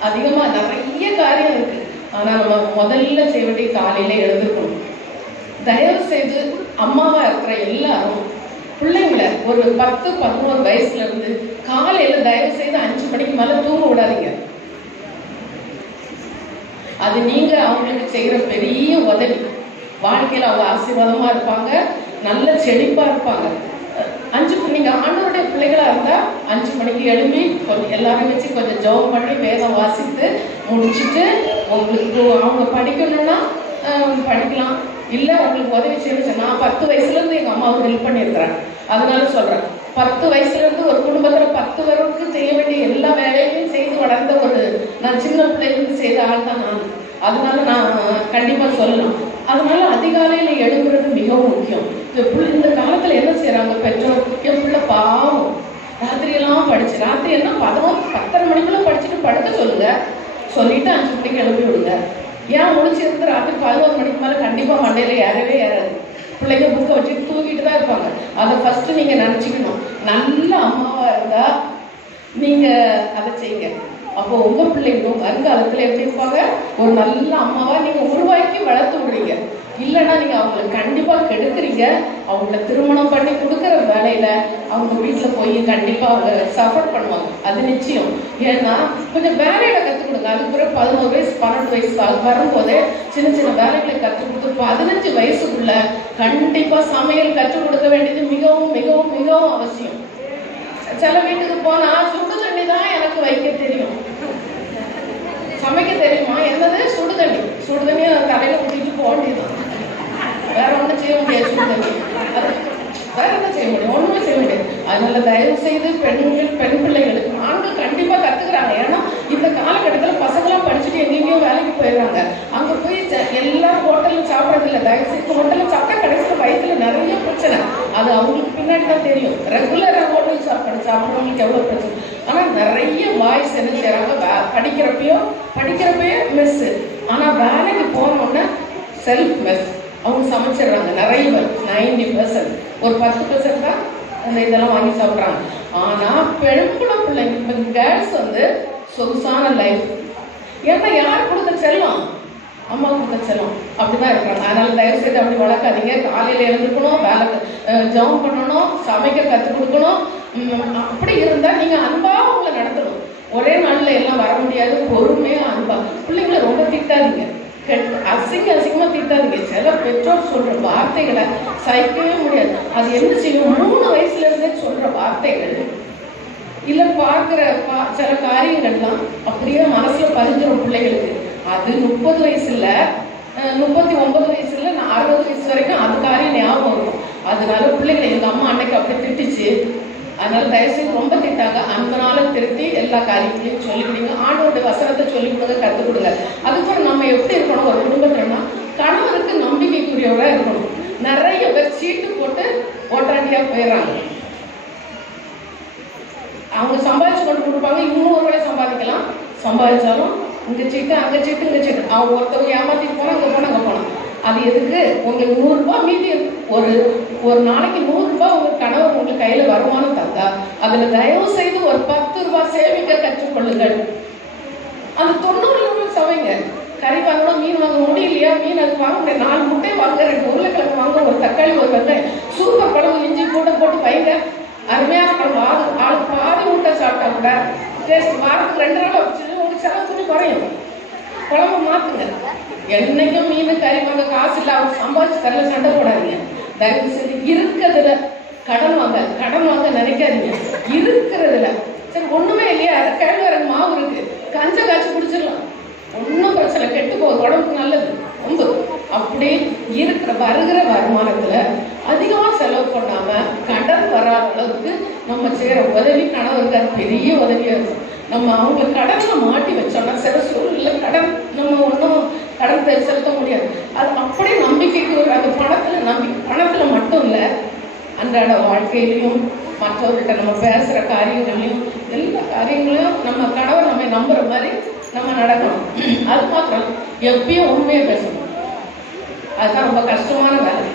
அதிகமாக நிறைய காரியம் இருக்கு. ஆனால் நம்ம முதல்ல செய்ய வேண்டிய காலையில் எழுந்திருக்கணும். தயவு செய்து அம்மாவா இருக்கிற எல்லாரும் பிள்ளைங்களை ஒரு 10-11 வயசுல இருந்து காலையில தயவு செய்து 5 மணிக்கு மேல தூங்க விடாதீங்க. அது நீங்க அவங்களுக்கு செய்யற பெரிய உதவி. வாழ்க்கையில அவங்க ஆசீர்வாதமா இருப்பாங்க, நல்ல செழிப்பா இருப்பாங்க. 5 நீங்க ஆண்டவருடைய பிள்ளைகளா இருந்தா 5 மணிக்கு எழுப்பி கொஞ்சம் எல்லாரும் வச்சு கொஞ்சம் ஜெபம் பண்ணி வேதம் வாசித்து முடிச்சுட்டு உங்களுக்கு அவங்க படிக்கணும்னா படிக்கலாம். இல்லை உங்களுக்கு உதவி செய்யணும். நான் 10 வயசுல இருந்து எங்க அம்மாவுக்கு ஹெல்ப் பண்ணியிருக்கிறேன். அதனால சொல்றேன், 10 வயசுல இருந்து ஒரு குடும்பத்துல 10 பேருக்கு செய்ய வேண்டிய எல்லா வேலையும் செய்து வளர்ந்த ஒரு நான் சின்ன பிள்ளைகளுக்கு செய்த ஆள் தான் நான். அதனால நான் கண்டிப்பா சொல்லலாம். அதனால அதிகாலையில எழுதுறது மிகவும் முக்கியம். இந்த காலத்துல என்ன செய்யறாங்க பெற்றோர், என் பிள்ளை பாவம் ராத்திரியெல்லாம் படிச்சு ராத்திரி என்ன 10:30 மணிக்குள்ள படிச்சுட்டு படுக்க சொல்லுங்க, சொல்லிட்டு 5 மணிக்கு எழுப்பி விடுங்க. ஏன் முடிச்சிருந்து ராத்திரி 11 மணிக்கு மேல கண்டிப்பா மண்டையில ஏறவே ஏறாது. பிள்ளைங்க புக்கை வச்சுட்டு தூங்கிட்டு தான் இருப்பாங்க. அதை ஃபர்ஸ்ட் நீங்க நினைச்சுக்கணும். நல்ல அம்மாவா இருந்தா நீங்க அதை செய்யுங்க. அப்போ உங்க பிள்ளைங்களும் வருங்காலத்துல எப்படி இருப்பாங்க? ஒரு நல்ல அம்மாவா நீங்க உருவாக்கி வளர்த்து விடுறீங்க. இல்லைன்னா நீங்க அவங்களை கண்டிப்பா கெடுக்குறீங்க. அவங்கள திருமணம் பண்ணி கொடுக்குற வேலையில அவங்க வீட்டுல போய் கண்டிப்பா அவங்க சஃபர் பண்ணுவாங்க, அது நிச்சயம். ஏன்னா கொஞ்சம் வேலையில கற்றுக் கொடுங்க. அதுக்கு பிறகு 11 வயசு 12 வயசு வரும்போதே சின்ன சின்ன வேலைகளை கற்றுக் கொடுத்து 15 வயசுக்குள்ள கண்டிப்பா சமையல் கற்றுக் கொடுக்க வேண்டியது மிகவும் மிகவும் மிகவும் அவசியம். சில வீட்டுக்கு போனா சுடு தண்ணி தான் எனக்கு வைக்க தெரியும், சமைக்க தெரியுமா? என்னது சுடு தண்ணி? சுடு தண்ணியை தலையில ஊற்றிட்டு போக வேண்டியதுதான், வேற ஒன்றும் செய்ய முடியாது. சுடு தண்ணி அது வேற என்ன செய்ய முடியும்? ஒன்றுமே செய்ய முடியாது. அதனால தயவு செய்து பெண் பிள்ளைகளுக்கு ஆண்கள் கண்டிப்பா கத்துக்கிறாங்க. ஏன்னா இந்த காலகட்டத்தில் பசங்களாம் படிச்சுட்டு எங்கேயோ வேலைக்கு போயிடுறாங்க. அங்க போய் எல்லா ஹோட்டலும் சாப்பிட்றது இல்லை. தயவு செய்து ஹோட்டலில் சாப்பிட்டா கடைசியில் வயிற்றுல நிறைய பிரச்சனை. அது அவங்களுக்கு பின்னாடி தான் தெரியும். ரெகுலராக ஹோட்டல் சாப்பிட்றவங்களுக்கு எவ்வளோ பிரச்சனை. ஆனால் நிறைய பாய்ஸ் என்ன செய்யறாங்க, படிக்கிறப்பயே மெஸ்ஸு, ஆனால் வேலைக்கு போனோடனே செல்ஃப் மெஸ். அவங்க சமைச்சிடுறாங்க. நிறைய பேர் 90%, ஒரு 10% தான் அந்த இதெல்லாம் வாங்கி சாப்பிட்றாங்க. ஆனால் பெண்குள்ள பிள்ளைங்க கேர்ள்ஸ் வந்து சொகுசான லைஃப். ஏன்னா யார் கொடுத்த செல்லம்? அம்மா கொடுத்த செல்லம். அப்படிதான் இருக்கிறாங்க. அதனால தயவு செய்து அப்படி வளர்க்காதீங்க. காலையில் எழுந்துக்கணும், வேலை ஜெபம் பண்ணணும், சமைக்க கற்றுக் கொடுக்கணும். அப்படி இருந்தால் நீங்கள் அன்பாக உங்களை நடத்தணும். ஒரே நாளில் எல்லாம் வர முடியாது. பொறுமையாக அன்பா பிள்ளைங்களை ரொம்ப திட்டாதீங்க, அசிங்கமாக திட்டாதீங்க. சில பெற்றோர் சொல்ற வார்த்தைகளை சகிக்கவே முடியாது. அது என்ன செய்யும்? 3 வயசுல இருந்தே சொல்ற வார்த்தைகள் இல்ல பார்க்கிற சில காரியங்கள்லாம் அப்படியே மனசுல பதிஞ்சிடும் பிள்ளைகளுக்கு. அது 30 வயசுல 39 வயசுல 60 வயசு வரைக்கும் அது காரியம் ஞாபகம் இருக்கும். அதனால பிள்ளைகளை எங்க அம்மா அன்னைக்கு அப்படி திட்டுச்சு, அதனால தயவுசெய்து ரொம்ப திட்டாங்க. அந்த நாளை திருத்தி எல்லா காரியங்களையும் சொல்லிக் கொடுங்க. ஆண்டோட வசனத்தை சொல்லிக் கொடுங்க, கற்றுக் கொடுங்க. அதுக்கப்புறம் நம்ம எப்படி இருக்கணும் ஒரு குடும்பத்துலன்னா, கணவருக்கு நம்பிக்கைக்குரியவராக இருக்கணும். நிறைய பேர் சீட்டு போட்டு ஓட்டாண்டியா போயிடுறாங்க. அவங்க சம்பாதிச்சு கொண்டு கொடுப்பாங்க, இன்னொரு வேலை சம்பாதிக்கலாம். சம்பாதிச்சாலும் இங்க சீட்டு அங்க சீட்டு இங்க சீட்டு. அவங்க ஒருத்தவங்க ஏமாத்திட்டு போனா அங்க போனா அங்க போனோம். அது எதுக்கு? உங்களுக்கு 100 ரூபாய் மீதி ஒரு நாளைக்கு 100 ரூபாய் உங்க கணவர் உங்களுக்கு கையில வருமானம் தந்தா அதுல தயவு செய்து ஒரு 10 ரூபாய் சேமிக்க கற்றுக்கொள்ளுங்கள். அந்த 90 ரூபாய் சமைங்க. கறி வாங்கணும், மீன் வாங்க முடியலையா, மீன் அது வாங்க 4 முட்டை வாங்க, 2 உருளைக்கிழங்கு வாங்க, ஒரு தக்காளி, ஒரு வெங்காயம், சூப்பர் குழம்பு, இஞ்சி போட்டு வைங்க. அருமையான குழம்பு. ஆளுக்கு பாதி முட்டை சாப்பிட்டா கூட டேஸ்ட். வாரத்துக்கு 2 நாள் வச்சு உங்களுக்கு செலவு கொஞ்சம் குறையும். குழம்பு மாத்துங்க. என்னைக்கும் மீன் கறி வாங்க காசு இல்லை, அவங்க சம்பாதிச்சு தரல சண்டை போடாதீங்க. தயவு செய்து இருக்கிறதுல கடன் வாங்க நினைக்காதீங்க. இருக்கிறதுல சரி ஒண்ணுமே இல்லையா, அதை கேழ்வரகு மாவு இருக்கு, கஞ்ச காய்ச்சி குடிச்சிடலாம், ஒன்றும் பிரச்சனை, கெட்டு போகுது, உடம்புக்கு நல்லது. ரொம்ப அப்படி வருகிற வருமானத்துல அதிகமா செலவு பண்ணாம கடன் வராத அளவுக்கு நம்ம செய்யற உதவி கணவருக்கு அது பெரிய உதவியா இருக்கும். நம்ம அவங்க கடன்ல மாட்டி வச்சோம்னா சில சூழ்நிலை கடன் நம்ம ஒன்றும் கடன் செலுத்த முடியாது. அது அப்படியே நம்பிக்கைக்கு அது பணத்துல மட்டும் இல்லை, அன்றாட வாழ்க்கையிலையும் மற்றவர்கிட்ட நம்ம பேசுற காரியங்களையும் எல்லா காரியங்களையும் நம்ம கணவர் நம்ம நம்புற மாதிரி நம்ம நடக்கணும். அது மாத்திரம் எப்பயும் உண்மையை பேசணும். அதுதான் ரொம்ப கஷ்டமான வேலை.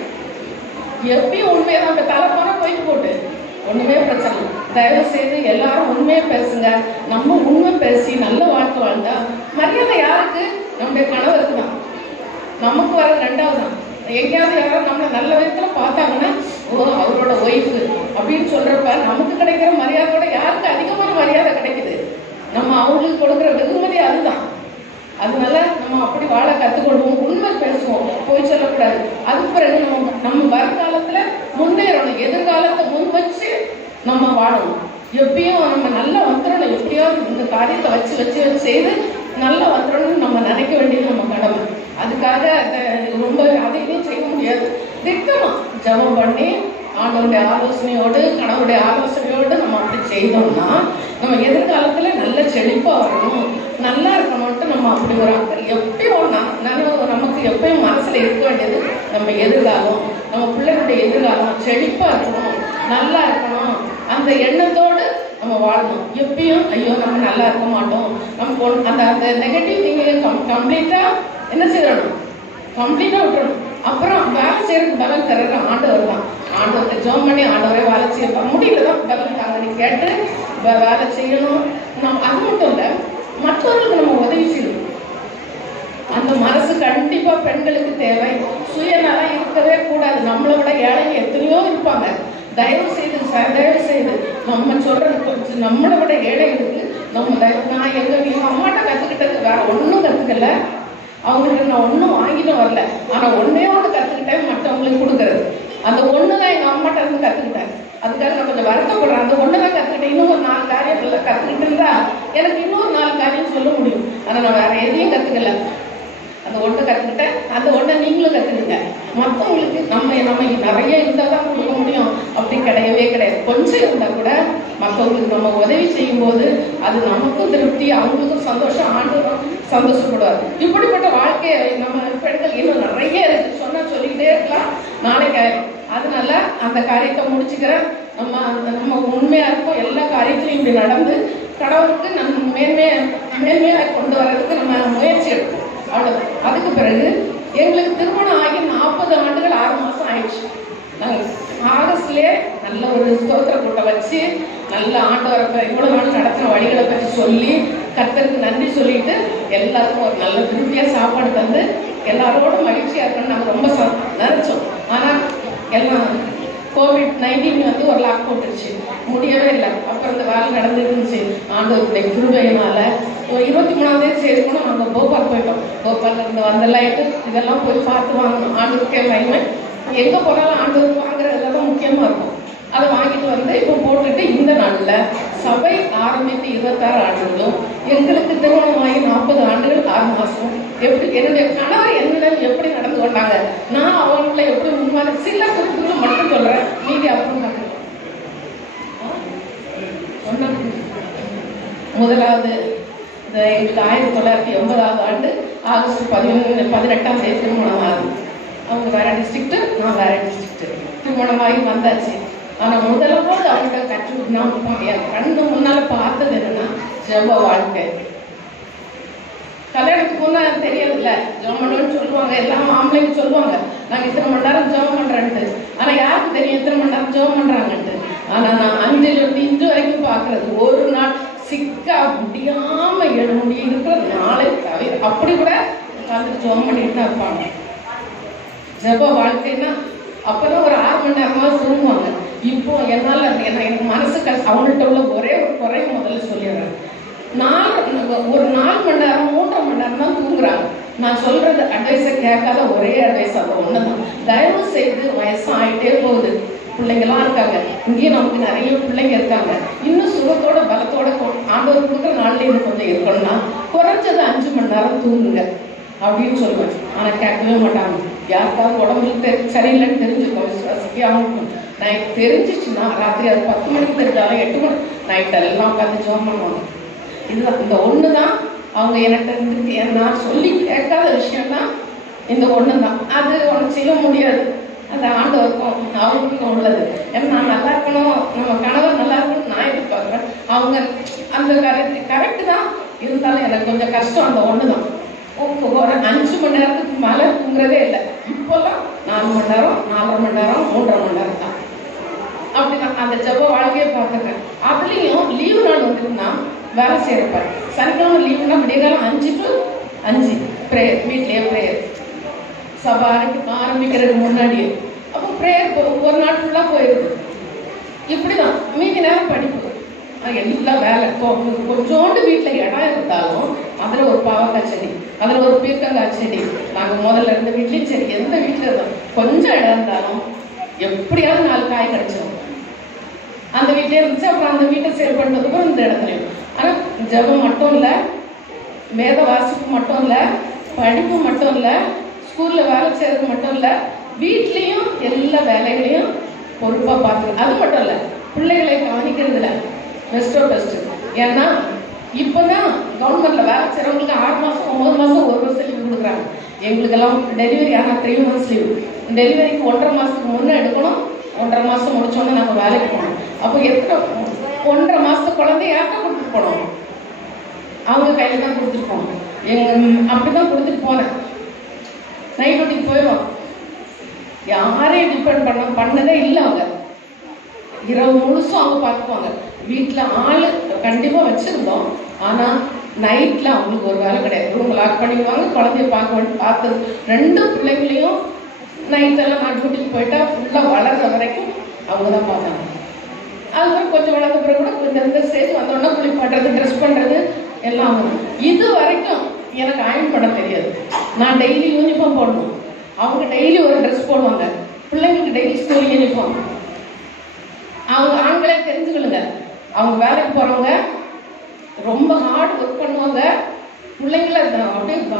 எப்பயும் உண்மையை நம்ம தலைப்பான போயிட்டு போட்டு ஒண்ணுமே பிரச்சனை. தயவு செய்து எல்லாரும் உண்மையை பேசுங்க. நம்ம உண்மை பேசி நல்ல வாழ்க்கை வாழ்ந்தா மரியாதை யாருக்கு? நம்முடைய கணவருக்கு தான். நமக்கு வர 2வது தான். எங்கேயாவது யாராவது நம்மளை நல்ல விதத்துல பார்த்தாங்கன்னா ஓ அவரோட ஒய்ஃபு அப்படின்னு சொல்றப்ப நமக்கு கிடைக்கிற மரியாதையோட யாருக்கு அதிகமான மரியாதை கிடைக்குது? நம்ம அவங்களுக்கு கொடுக்குற வெகுமதி அதுதான். அதனால நம்ம அப்படி வாழ கற்றுக்கொள்வோம், உண்மை பேசுவோம், போய் சொல்லக்கூடாது. அதுக்கு பிறகு நம்ம வருங்காலத்துல முன்னேறணும், எதிர்காலத்தை முன் வச்சு நம்ம வாழணும். எப்பயும் நம்ம நல்லா வந்துடணும், எப்படியாவது இந்த காரியத்தை வச்சு செய்து நல்லா வந்துடணும்னு நம்ம நினைக்க வேண்டியது நம்ம கடமை. அதுக்காக ரொம்ப அதையும் செய்ய முடியாது. திட்டமா ஜபம் பண்ணி ஆண்டவருடைய ஆலோசனையோடு கணவருடைய ஆலோசனையோடு நம்ம அப்படி செய்தோம்னா நம்ம எதிர்காலத்துல நல்ல செழிப்பா வரணும், நல்லா இருக்கணும்ட்டு நம்ம அப்படி ஒரு அக்கறை எப்பயும் நமக்கு எப்பயும் மனசுல இருக்க வேண்டியது நம்ம எதிர்காலம், நம்ம பிள்ளைகளுடைய எதிர்காலம் செழிப்பா இருக்கணும், நல்லா இருக்கணும். அந்த எண்ணத்தோடு நம்ம வாழணும். எப்பயும் ஐயோ நம்ம நல்லா இருக்க மாட்டோம், நம்ம அந்த நெகட்டிவ் திங்கிங்கை கம்ப்ளீட்டா என்ன செய்யணும்? கம்ப்ளீட்டா விட்டுறணும். அப்புறம் வேலை செய்யறதுக்கு பலன் தர்றது ஆண்டவர் தான். ஆண்டவர்கிட்ட ஜெபம் பண்ணி ஆண்டவரே வேலை செய்ய முடியல தான் பலன் தாங்க நீ கேட்டு வேலை செய்யணும். அது மட்டும் இல்லை, மற்றவர்களுக்கு நம்ம உதவி செய்யணும். அந்த மனசு கண்டிப்பா பெண்களுக்கு தேவை. சுயநலம் இருக்கவே கூடாது. நம்மளை விட ஏழைங்க எத்தனையோ இருப்பாங்க. தயவு செய்து நம்ம சொல்றது கொஞ்சம் நம்மளை விட ஏழைகளுக்கு நம்ம நான் எங்க அம்மாட்ட கத்துக்கிட்டது வேற ஒன்றும் கத்துக்கல, அவங்களுக்கு நான் ஒன்றும் வாங்கிட்டு வரல. ஆனா ஒன்னே ஒன்று கத்துக்கிட்டேன், மற்றவங்களுக்கு கொடுக்கறது. அந்த ஒன்று தான் எங்க அம்மாட்ட இருந்து கத்துக்கிட்டேன். அதுக்காக நான் கொஞ்சம் வருத்தப்படுறேன். அந்த ஒன்று தான் கத்துக்கிட்டேன். இன்னும் ஒரு 4 காரியம் கத்துக்கிட்டு இருந்தா எனக்கு இன்னொரு 4 காரியம் சொல்ல முடியும். ஆனா நான் வேற எதையும் கத்துக்கல. அந்த ஒன்றை கற்றுக்கிட்டேன். அந்த ஒன்றை நீங்களும் கற்றுக்கிங்க. மற்றவங்களுக்கு நம்ம நிறைய இருந்தால் தான் கொடுக்க முடியும் அப்படி கிடையவே கிடையாது. கொஞ்சம் இருந்தால் கூட மற்றவங்களுக்கு நம்ம உதவி செய்யும் போது அது நமக்கும் திருப்தி, அவங்களுக்கும் சந்தோஷம், ஆண்டவரும் சந்தோஷப்படுவார். இப்படிப்பட்ட வாழ்க்கையை நம்ம பெண்கள் இன்னும் நிறைய இருக்கு, சொன்னா சொல்லிக்கிட்டே இருக்கலாம் நாளைக்கு. அதனால அந்த காரியத்தை முடிச்சுக்கிறேன். நம்ம உண்மையா இருக்கும். எல்லா காரியத்திலையும் இப்படி நடந்து கடவுளுக்கு நம்ம மேன்மையாக கொண்டு வர்றதுக்கு நம்ம முயற்சி எடுப்போம். அவ்வளோதான். அதுக்கு பிறகு எங்களுக்கு திருமணம் ஆகி 40 ஆண்டுகள் 6 மாதம் ஆயிடுச்சு. நாங்கள் ஆகஸ்ட்லேயே நல்ல ஒரு ஸ்தோத்திர கூட்டம் வச்சு நல்ல ஆண்டவரை இவ்வளவு நாள் நடத்தின வழிகளை பற்றி சொல்லி கர்த்தருக்கு நன்றி சொல்லிட்டு எல்லாருக்கும் ஒரு நல்ல திருப்தியாக சாப்பாடு தந்து எல்லாரோடும் மகிழ்ச்சியாக இருக்கணும்னு நாங்கள் ரொம்ப நினைச்சோம். ஆனால் எல்லாம் COVID-19 வந்து ஒரு லாக் போட்டுருச்சு, முடியவே இல்லை. அப்புறம் இந்த வேலை நடந்துட்டு இருந்துச்சு. ஆண்டவருடைய கிருபையினால ஒரு 23ஆம் தேதி சேர்க்கணும் நாங்கள் போபால் போயிட்டோம். போபால்ல இருந்து வந்த லைட்டு இதெல்லாம் போய் பார்த்து வாங்கணும். ஆண்டவருக்கே மகிமை. எங்கே போனாலும் ஆண்டவர் வாங்குறதுல தான் முக்கியமாக இருக்கும். அதை வாங்கிட்டு வந்து இப்போ போட்டுட்டு இந்த நாளில் சபை ஆரம்பித்து 26 ஆண்டுகளும் எங்களுக்கு திருமணமாகி 40 ஆண்டுகள் 6 மாதம். எப்படி என்னுடைய கணவர் என்னிடம் எப்படி நடந்து கொண்டாங்க, நான் அவங்களை எப்படி முன்மாதிரி சில குறிப்புகளை மட்டும் சொல்றேன். நீங்க அப்புறம் பார்க்கலாம். முதலாவது எங்களுக்கு 1980ஆம் ஆண்டு ஆகஸ்ட் 18ஆம் தேதி திருமணம் ஆகுது. அவங்க வேற டிஸ்ட்ரிக்ட், நான் வேற டிஸ்ட்ரிக்ட். திருமணமாகி வந்தாச்சு. ஆனா முதலாவது அவங்கள்ட்ட கற்றுக்கணும், என் கண்ணு முன்னால பார்த்தது என்னன்னா ஜெப வாழ்க்கை. கல்யாணத்துக்கு முன்னா தெரியல, ஜெபம் பண்ணுன்னு சொல்லுவாங்க, எல்லாம் ஆம்பளைங்க சொல்லுவாங்க நாங்கள் இத்தனை மணி நேரம் ஜெபம் பண்றேன்ட்டு. ஆனா யாருக்கு தெரியும் எத்தனை மணி நேரம் ஜெபம் பண்றாங்கன்ட்டு. ஆனா நான் 5 இன்று வரைக்கும் பாக்குறது, ஒரு நாள் சிக்கா முடியாம 7 மணி இருக்கிற நாளை தவிர அப்படி கூட உட்காந்து ஜெபம் பண்ணிட்டு தான் இருப்பாங்க. ஜெப வாழ்க்கைன்னா அப்பதான் ஒரு 6 மணி நேரமா தூங்குவாங்க. இப்போ என்னால எனக்கு மனசு அவங்கள்ட்ட உள்ள ஒரே ஒரு குறை முதல்ல சொல்லிடுறேன். ஒரு 4 மணி நேரம் 3.5 மணி நேரம் தான் தூங்குறாங்க. நான் சொல்றது அட்வைஸை கேட்காத ஒரே அட்வைஸ் அது ஒண்ணுதான். தயவு செய்து வயசு ஆகிட்டே போகுது, பிள்ளைங்கெல்லாம் இருக்காங்க, இங்கேயும் நமக்கு நிறைய பிள்ளைங்க இருக்காங்க. இன்னும் சுகத்தோட பலத்தோட ஆண்டவர் கொடுக்குற நாள்ல இன்னும் கொஞ்சம் இருக்கணும்னா குறைஞ்சது 5 மணி நேரம் தூங்குங்க அப்படின்னு சொல்லுவேன். ஆனா கேட்கவே மாட்டாங்க. யாருக்காவது உடம்புக்கு சரியில்லைன்னு தெரிஞ்சுக்கோ, விசுவாசிக்கே ஆகணும். நைட் தெரிஞ்சிச்சுன்னா ராத்திரி அது 10 மணிக்கு தெரிஞ்சாலும் 8 மணி நைட் எல்லாம் உட்காந்து ஜெபம் பண்ணுவாங்க. இதுதான் இந்த ஒன்று தான் அவங்க எனக்கு இருக்கு. நான் சொல்லி கேட்காத விஷயம்தான் இந்த ஒன்று தான். அது ஒன்று செய்ய முடியாது, அது ஆண்டவருக்கும் அவங்களுக்கும் உள்ளது. ஏன்னா நான் நல்லா இருக்கணும், நம்ம கணவர் நல்லா இருக்கணும் நான் எதிர்பார்க்குறேன். அவங்க அந்த கரெக்டு தான், இருந்தாலும் எனக்கு கொஞ்சம் கஷ்டம் அந்த ஒன்று தான். ஒரு 5 மணி நேரத்துக்கு மேலே தூங்குறதே இல்லை. இப்போல்லாம் 4 மணி நேரம், 4.5 மணி நேரம், 3.5 மணி நேரம் தான். அப்படிதான் அந்த ஜெப வாழ்க்கையை பார்த்துருக்கேன். அதுலேயும் லீவு நாள் வந்துட்டுன்னா வேலை செய்யறப்பாரு. சனிக்கிழமை லீவுனா விடியகாலம் 5 to 5 ப்ரேயர், வீட்லேயே ப்ரேயர். சபை ஆரம்பிக்கிறதுக்கு முன்னாடியே அப்போ ப்ரேயர் ஒரு நாள் ஃபுல்லாக போயிடுது. இப்படிதான் மீதி நேரம் படிப்பு, எல்லாம் வேலை. கொஞ்சோண்டு வீட்டில் இடம் இருந்தாலும் அதில் ஒரு பாவக்காய் செடி, அதில் ஒரு பீர்க்கங்காய் செடி. நாங்கள் முதல்ல இருந்த வீட்லேயும் சரி, எந்த வீட்டில் இருந்தோம் கொஞ்சம் இடம் இருந்தாலும் எப்படியாவது 4 காய் கிடைச்சிடும். அந்த வீட்டிலே இருந்துச்சு. அப்புறம் அந்த வீட்டை சேல் பண்ணுறதுக்கும் இந்த இடத்துலையும். ஆனால் ஜெபம் மட்டும் இல்லை, வேத வாசிப்பு மட்டும் இல்லை, படிப்பு மட்டும் இல்லை, ஸ்கூலில் வேலை செய்கிறது மட்டும் இல்லை, வீட்லேயும் எல்லா வேலைகளையும் பொறுப்பாக பார்த்துக்கணும். அது மட்டும் இல்லை, பிள்ளைகளை கவனிக்கிறதுல பெஸ்ட்டு. ஏன்னா இப்போ தான் கவர்மெண்ட்டில் வேலை செய்கிறவங்களுக்கு 6 மாதம் 9 மாதம் 1 வருஷம் லீவு கொடுக்குறாங்க. எங்களுக்கெல்லாம் டெலிவரி ஆனால் 3 months லீவு. டெலிவரிக்கு 1.5 மாதத்துக்கு முன்னே எடுக்கணும். 1.5 மாதம் முடிச்சோன்னே நாங்கள் வேலைக்கு போனோம். அப்போ எத்தனை 1.5 மாதத்து குழந்தை யார்கிட்ட கொடுத்துட்டு போனோம்? அவங்க கையில் தான் கொடுத்துட்டு போனோம். அப்படி தான் கொடுத்துட்டு போனேன். நைட் டியூட்டிக்கு போயிடுவோம். யாரையும் டிபெண்ட் பண்ணதே இல்லை. அவங்க இரவு முழுசும் அவங்க பார்த்துக்குவாங்க. வீட்டில் ஆள் கண்டிப்பாக வச்சுருந்தோம். ஆனால் நைட்டில் அவங்களுக்கு ஒரு வேலை கிடையாது. ரூம் லாக் பண்ணிடுவாங்க. குழந்தைய பார்த்து 2 பிள்ளைங்களையும் நைட்டெல்லாம் நான் டியூட்டிக்கு போயிட்டா ஃபுல்லாக வளர்கிற வரைக்கும் அவங்க தான் பார்த்தாங்க. அதுக்கப்புறம் கொஞ்சம் வளர்ந்த பிறகு கூட இந்த ஸ்டேஜ் வந்தோடனே குளிப்பாட்டுறது, ட்ரெஸ் பண்ணுறது எல்லாம். இது வரைக்கும் எனக்கு அயர்ன் பண்ண தெரியாது. நான் டெய்லி யூனிஃபார்ம் போடணும். அவங்க டெய்லி ஒரு ட்ரெஸ் போடுவாங்க. பிள்ளைங்களுக்கு டெய்லி ஸ்கூல் யூனிஃபார்ம். அவங்க ஆண்களே தெரிஞ்சுக்கணுங்க. அவங்க வேலைக்கு போகிறவங்க ரொம்ப ஹார்ட் ஒர்க் பண்ணுவாங்க. பிள்ளைங்கள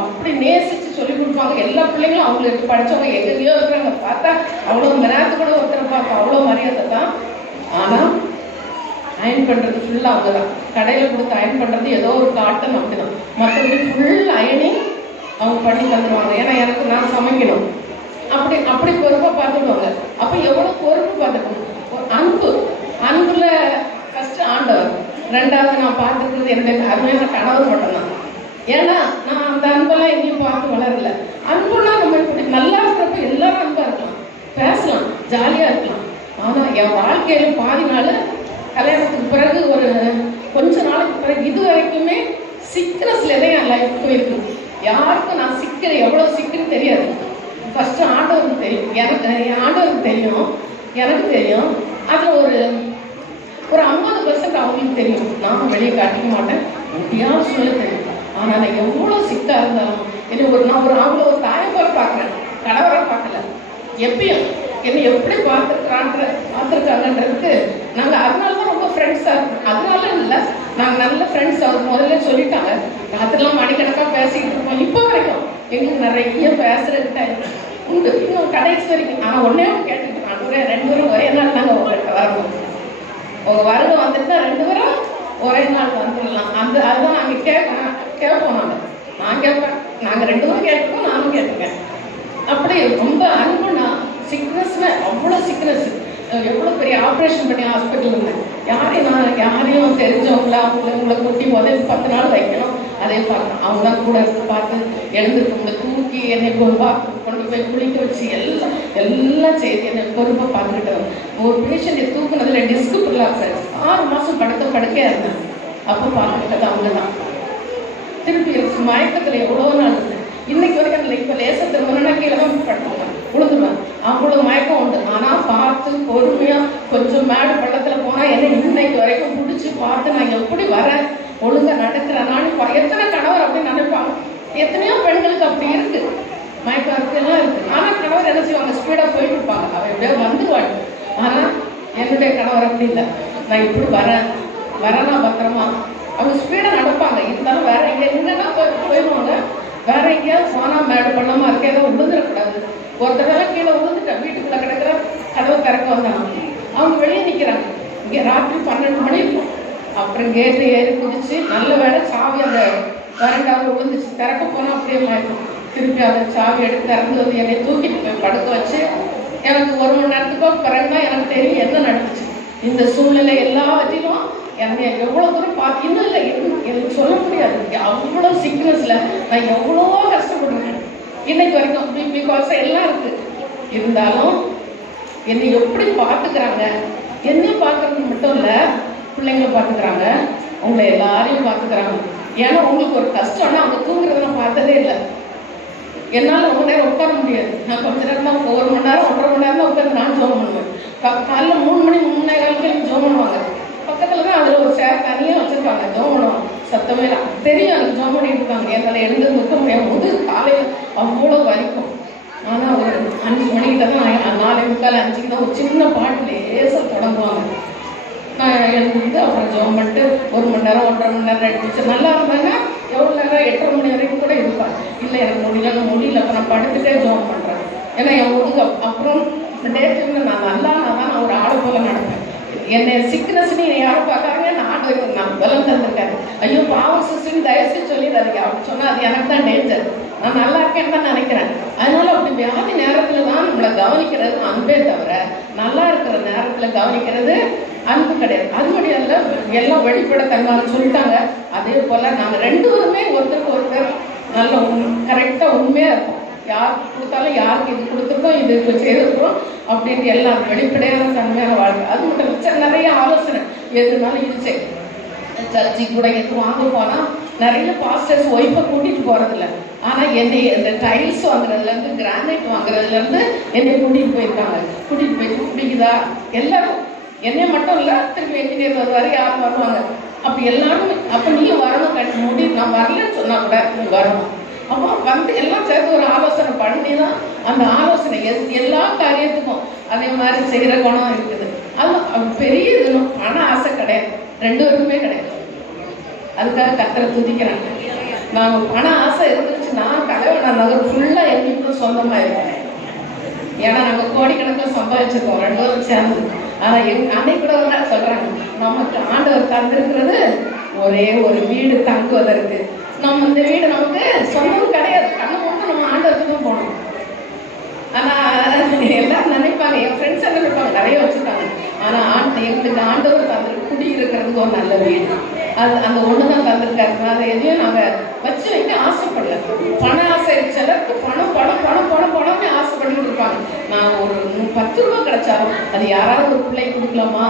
அப்படி நேசித்து சொல்லி கொடுப்பாங்க. எல்லா பிள்ளைங்களும் அவங்களுக்கு படித்தவங்க எங்கேயோ இருக்கிறாங்க. பார்த்தா அவ்வளோ நேரத்து கூட ஒருத்தரை பார்த்தா அவ்வளோ மரியாதை தான். ஆனால் அயன் பண்ணுறது ஃபுல்லாக அவங்க தான். கடையில் கொடுத்து அயன் பண்ணுறது ஏதோ ஒரு காட்டன் அப்படி தான். மற்றபடி ஃபுல் அயனிங் அவங்க பண்ணி தந்துடுவாங்க. ஏன்னா எனக்கு நான் சமைக்கணும். அப்படி பொறுப்பாக பார்த்துடுவாங்க. அப்போ எவ்வளோ பொறுப்பு பார்த்துக்கணும். அன்புல ஃபஸ்ட்டு ஆண்டவர், 2வது நான் பார்த்துக்கிறது என்னுடைய அருமையான கணவர் மட்டும்தான். ஏன்னா நான் அந்த அன்பெல்லாம் எங்கேயும் பார்த்து வளரல. அன்புனா நம்ம இப்படி நல்லா இருக்கிறப்ப எல்லாரும் அன்பாக இருக்கலாம், பேசலாம், ஜாலியாக இருக்கலாம். ஆனால் என் வாழ்க்கையில் பாதி நாள் கல்யாணத்துக்கு பிறகு ஒரு கொஞ்ச நாளைக்கு பிறகு இது வரைக்குமே சிக்னஸ்ல தான் என் லைஃப் போயிருக்கு. யாருக்கும் நான் எவ்வளோ சிக்குன்னு தெரியாது. ஃபஸ்ட்டு ஆண்டவருக்கு தெரியும். என் ஆண்டவருக்கு தெரியும், எனக்கு தெரியும். அதில் ஒரு 50% அவங்களுக்கு தெரியும். நான் வெளியே காட்டிக்க மாட்டேன், முடியாத சூழ்நிலை தெரியும். ஆனால் நான் எவ்வளோ சிக்காக இருந்தாலும் நான் அவங்கள ஒரு தாயை போல பார்க்குறேன், கணவராக பார்க்கல. எப்பயும் என்னை எப்படி பார்த்துருக்காங்கன்றதுக்கு நாங்கள் அதனால தான் ரொம்ப ஃப்ரெண்ட்ஸாக இருக்கோம். அதனால இல்லை, நாங்கள் நல்ல ஃப்ரெண்ட்ஸ். அவர் முதல்ல சொல்லிட்டாங்க. ராத்திரிலாம் மணிக்கணக்காக பேசிக்கிட்டு இருக்கோம். இப்போ வரைக்கும் எங்களுக்கு நிறைய பேசுறதுக்கு டைம் உண்டு, இன்னும் கடைசி வரைக்கும். ஆனால் ஒன்றே கேட்டுக்கிட்டு 2 பேரும் ஒரே நாள் நாங்கள் உங்கள்கிட்ட வரணும். உங்கள் வருகை வந்துட்டு 2 பேரும் ஒரே நாள் வந்துடலாம். அதுதான் நாங்கள் கேட்போம். நான் கேட்பேன், நாங்கள் 2 பேரும் கேட்டுப்போம், நானும் கேட்டுக்கேன். அப்படி ரொம்ப அன்புனா சிக்னஸ்ல அவ்வளோ சிக்னஸ். எவ்வளோ பெரிய ஆப்ரேஷன் பண்ணி ஹாஸ்பிட்டல் இருந்தேன். யாரையும் தெரிஞ்சவங்களா உங்களை கூட்டி முதல் 10 நாள் வைக்கணும். அதே பார்க்கணும். அவங்க தான் கூட இருந்து பார்த்து எழுந்திருக்கவங்களை தூக்கி என்னை கொண்டு போய் குளிக்க வச்சு எல்லாம் செய்து என்னை பொறுப்பாக பார்த்துக்கிட்டோம். ஒரு பேஷண்ட்டை தூக்குனதுல டிஸ்கு ப்ரொலாப்ஸ் 6 மாதம் படுக்கையாக இருந்தேன். அப்போ பார்த்துக்கிட்டது அவங்க தான். திருப்பி மயக்கத்தில் எவ்வளோ நாள் இருந்தேன். இன்னைக்கு வரைக்கும் இல்லை. இப்போ லேச திரும்பினா கீழே தான் படுத்துவேன், உழுதுவேன். அவ்வளோ மயக்கம் உண்டு. ஆனால் பார்த்து பொறுமையாக கொஞ்சம் மேடு பள்ளத்தில் போனால் என்ன இன்னைக்கு வரைக்கும் பிடிச்சி பார்த்து நான் எப்படி வரேன், ஒழுங்காக நடக்கிறேன். நான் எத்தனை கணவர் அப்படின்னு நினைப்பாங்க. எத்தனையோ பெண்களுக்கு அப்படி இருக்கு, மயக்கம் இருக்குலாம் இருக்கு. ஆனால் கணவர் என்ன செய்வாங்க, ஸ்பீடாக போயிட்டு இருப்பாங்க, அவன் எப்படியோ வந்துடுவாங்க. ஆனால் என்னுடைய கணவர் அப்படி இல்லை. நான் இப்படி வரேன்னா பத்திரமா அவங்க ஸ்பீடாக நடப்பாங்க. இருந்தாலும் வேற எங்கன்னா போயிடுவாங்க. வேற எங்கேயாவது போனால் மேடு பண்ணாமல் இருக்க ஏதோ விழுந்துடக்கூடாது. ஒருத்தர் கீழே விழுந்துட்டேன். வீட்டுக்குள்ளே கிடக்கிற கதவை திறக்க வந்தாங்க. அவங்க வெளியே நிற்கிறாங்க. இங்கே ராத்திரி 12 மணி இருக்கும். அப்புறம் கேட்டு ஏறி குதிச்சு நல்ல வேலை சாவி அந்த கரண்டாவது விழுந்துச்சு. திறக்க போனால் அப்படியே மாறிடும். திருப்பி அதை சாவி எடுத்து திறந்து வந்து என்னை தூக்கிட்டு போய் படுக்க வச்சு எனக்கு 1 மணி நேரத்துக்கோ பிறகு தான் எனக்கு தெரியும் என்ன நடந்துச்சு. இந்த சூழ்நிலை எல்லாவற்றிலும் என்னை எவ்வளோ தூரம் பார்த்து இன்னும் இல்லை எனக்கு சொல்ல முடியாது. அவ்வளோ சிக்னஸ்ல நான் எவ்வளோ கஷ்டப்படுறேன். இன்னைக்கு வரைக்கும் பிபி காசு எல்லாம் இருக்கு. இருந்தாலும் என்னை எப்படி பார்த்துக்கிறாங்க, என்னையும் பார்க்கறது மட்டும் இல்லை, பிள்ளைங்களை பார்த்துக்கிறாங்க, உங்களை எல்லாரையும் பார்த்துக்கிறாங்க. ஏன்னா உங்களுக்கு ஒரு கஷ்டம்னா அவங்க தூங்குறத நான் பார்த்ததே இல்லை. என்னால் ரொம்ப நேரம் உட்கார முடியாது. நான் கொஞ்ச நேரம் தான் 1 மணி நேரம் 1.5 மணி நேரம் தான் உட்காந்து நான் ஜோம் பண்ணுவேன். காலைல 3 மணி 3:15 ஜோம் பண்ணுவாங்க. பக்கத்தில் தான் அதில் ஒரு சேர் தனியாக வச்சுருப்பாங்க, ஜோம் பண்ணுவாங்க. சத்தமே தெரியும் எனக்கு ஜோம் பண்ணிட்டு இருக்காங்க. என்னால் எழுந்து நிற்க முடியாது. காலையில் அவ்வளோ வலிக்கும். ஆனால் ஒரு 5 மணிக்கிட்ட தான் 4:45 5க்கு தான் ஒரு சின்ன பாட்டு லேசாக தொடங்குவாங்க. நான் எழுந்து அப்புறம் ஜோம் பண்ணிட்டு 1 மணி நேரம் 1.5 மணி நேரம் 2 நிமிஷம் நல்லா இருந்தாங்க. எவ்வளோ நேரம் 8:30 மணி வரைக்கும் கூட இருப்பாங்க. இல்லை எனக்கு முடியல அப்போ நான் படுத்துட்டே ஜோம் பண்ணுறேன். ஏன்னா என் முதுகு அப்புறம் டேட்டு நான் நான் ஒரு ஆளை போல நடப்பேன். என்னை சிக்னஸ்ன்னு யாரும் பார்க்காங்க. நான் பலம் தந்திருக்காரு. ஐயோ பாவம் சிஸ்டர்னு தயவுசெய்து சொல்லிடாதீங்க. அப்படி சொன்னால் அது எனக்கு தான் டேஞ்சர். நான் நல்லா இருக்கேன்னு தான் நினைக்கிறேன். அதனால அப்படி வியாதி நேரத்தில் தான் நம்மளை கவனிக்கிறது அன்பே தவிர நல்லா இருக்கிற நேரத்தில் கவனிக்கிறது அன்பு கிடையாது. அது முடியாதுல எல்லாம் வெளிப்பட தந்தாலும் சொல்லிட்டாங்க. அதே போல் நாங்கள் 2 பேருமே ஒருத்தருக்கு ஒருத்தர் நல்ல கரெக்டாக உண்மையாக இருப்போம். யார் கொடுத்தாலும் யாருக்கு இது கொடுத்துருக்கோம், இது இப்போ செய்திருக்கிறோம் அப்படின்ட்டு எல்லாம் வெளிப்படையான தன்மையான வாழ்க்கை. அது மட்டும் இல்லை, நிறைய ஆலோசனை எதுனாலும் இருந்துச்சு. சர்ச்சுக்கு கூட எது வாங்க போனால் நிறைய பாஸ்டர்ஸ் ஒய்ஃபை கூட்டிகிட்டு போகிறதில்ல. ஆனால் என்னை இந்த டைல்ஸ் வாங்குறதுலேருந்து கிரானைட் வாங்குறதுலேருந்து என்னை கூட்டிகிட்டு போயிருக்காங்க. கூட்டிகிட்டு போயிட்டு பிடிக்குதா எல்லாரும், என்னை மட்டும் இல்லை, திருப்பி என்ஜினியர் வருவார், யாரும் வருவாங்க. அப்போ எல்லாரும் அப்போ நீங்கள் வரணும், கட்டி மூடி நான் வரலன்னு சொன்னால் கூட நீங்கள் வரணும். அப்போ வந்து எல்லாம் சேர்த்து ஒரு ஆலோசனை பண்ணி தான் அந்த ஆலோசனை எல்லா காரியத்துக்கும் அதே மாதிரி செய்கிற குணம் இருக்குது. அது பெரிய இது பண ஆசை கிடையாது, ரெண்டு பேருக்குமே கிடையாது. அதுக்காக கத்தரை துதிக்கிறாங்க. நாங்கள் பண ஆசை இருந்துச்சுன்னா கலைவன நகர் ஃபுல்லாக எங்களுக்கும் சொந்தமாக இருக்கும். ஏன்னா நாங்கள் கோடிக்கணக்கில் சம்பாதிச்சிருக்கோம் ரெண்டு பேரும் சேர்ந்து. ஆனால் அன்னைக்கு கூட ஒரு நாள் சொல்கிறாங்க, நமக்கு ஆண்டவர் தந்திருக்கிறது ஒரே ஒரு வீடு தங்குவதற்கு. நம்ம இந்த வீடு நமக்கு சொந்தம் கிடையாது, கண்ணை மட்டும் நம்ம ஆண்டவருக்கு தான் போகணும். ஆனால் எல்லாரும் நினைப்பாங்க, என் ஃப்ரெண்ட்ஸ் எல்லாம் நினைப்பாங்க நிறைய வச்சுருக்காங்க. ஆனால் எங்களுக்கு ஆண்டவர் தந்திருக்கு குடி இருக்கிறதுக்கு ஒரு நல்ல வீடு. அந்த ஒன்று தான் தந்திருக்காரு. அதை எதையும் நாங்கள் வச்சு வைக்க ஆசைப்படல. பண ஆசை சிலருக்கு பணம் பணம் பணம் பணம் பணமே ஆசைப்பட்டு இருப்பாங்க. நான் ஒரு 10 ரூபா கிடைச்சாலும் அது யாராவது ஒரு பிள்ளை கொடுக்கலாமா,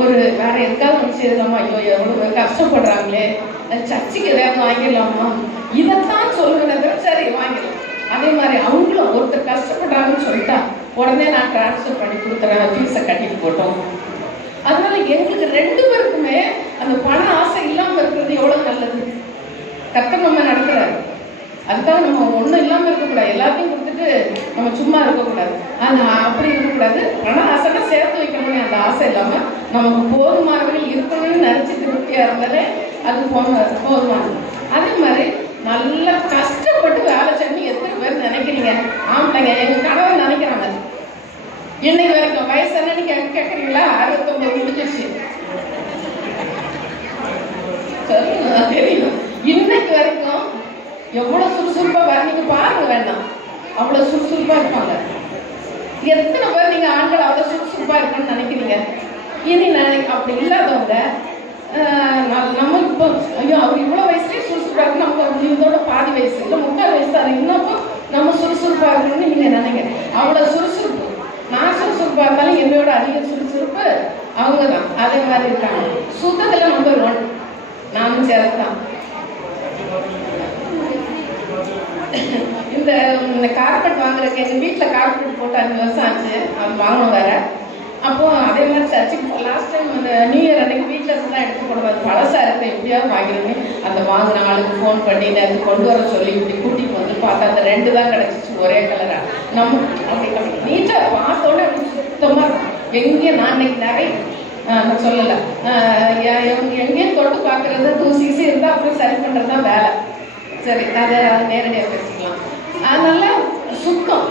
ஒரு வேற எதுக்காவது ஒன்று செய்யலாமா, ஐயோ எவ்வளோ கஷ்டப்படுறாங்களே, சர்ச்சுக்கு எதாவது வாங்கிடலாமா, இதைத்தான் சொல்லுவேன். சரி வாங்கிடலாம். அதே மாதிரி அவங்களும் ஒருத்தர் கஷ்டப்படுறாங்கன்னு சொல்லிட்டா உடனே நான் டிரான்ஸ்ஃபர் பண்ணி கொடுத்துறேன், ஃபீஸை கட்டிட்டு போட்டோம். அதனால எங்களுக்கு ரெண்டு பேருக்குமே அந்த பண ஆசை இல்லாமல் இருக்கிறது எவ்வளோ நல்லது. கர்த்தர் நம்ம நடக்கிறாரு. அதுக்காக நம்ம ஒன்றும் இல்லாமல் இருக்கக்கூடாது, எல்லாத்தையும் கொடுத்துட்டு நம்ம சும்மா இருக்கக்கூடாது. ஆனால் அப்படி இருக்கக்கூடாது. பண ஆசைனா சேர்த்து வைக்கணும்னு அந்த ஆசை இல்லாமல் நமக்கு போதுமானவர்கள் இருக்கணும்னு நினச்சி திருப்தியாக இருந்தாலே அது போதுமானது. அதே மாதிரி நல்லா கஷ்டப்பட்டு வேலை செஞ்சு எத்தனை பேர் நினைக்கிறீங்க? ஆமாங்க, எங்கள் கணவன் நினைக்கிறாங்க. இன்னைக்கு வரைக்கும் வயசு என்னன்னு கேட்குறீங்களா? 69 முடிஞ்சிருச்சு. சொல்லுங்க, தெரியும். இன்னைக்கு வரைக்கும் எவ்வளவு சுறுசுறுப்பா நீங்க பாருங்க, வேண்டாம் அவ்வளவு சுறுசுறுப்பா இருப்பாங்க. எத்தனை பேர் நீங்க ஆண்கள் அவ்வளவு சுறுசுறுப்பா இருக்கணும்னு நினைக்கிறீங்க? இனி அப்படி இல்லாதவங்க நம்ம இப்போ ஐயோ அவர் இவ்வளோ வயசுலேயே சுறுசுறுப்பா இருக்கு, நமக்கு இதோட பாதி வயசு இல்லை 3/4 வயசு தான் இன்னும் நம்ம சுறுசுறுப்பா இருக்கணும்னு நீங்க நினைக்கிறேன். அவ்வளோ சுறுசுறுப்பு. நான் சுறுசுறுப்பா இருந்தாலும் என்னோட அதிக சுறுசுறுப்பு அவங்க தான். அதே மாதிரி இருக்காங்க. சுத்தத்தில் நம்பர் 1 நானும் சேர்த்தான். இந்த கார்பெட் வாங்குறதுக்கு எங்கள் வீட்டில் கார்பெட் போட்டு 5 வருஷம் ஆச்சு. அது வாங்கணும் வேற. அப்போ அதே மாதிரி சர்ச்சுக்கு லாஸ்ட் டைம் அந்த நியூ இயர் அன்னைக்கு வீட்டில் இருந்து தான் எடுத்து போடுவாங்க. பழசாக இருக்க எப்படியாவது வாங்கிடுங்க. அந்த வாங்கின ஆளுக்கு ஃபோன் பண்ணி நேரத்து கொண்டு வர சொல்லி இப்படி கூட்டிட்டு வந்து பார்த்தா அந்த 2 தான் கிடச்சிச்சு ஒரே கலராக. நம்ம அப்படி நீட்டாக பார்த்தோட சுத்தமாக இருக்கும். எங்கேயும் நான் இன்னைக்கு நிறைய நான் சொல்லலை, எங்கேயும் தொட்டு பார்க்கறது தூசி இருந்தால் அப்புறம் சரி பண்ணுறது தான் வேலை. சரி, அதை நேரடியாக பேசிக்கலாம். அதனால சுத்தம்.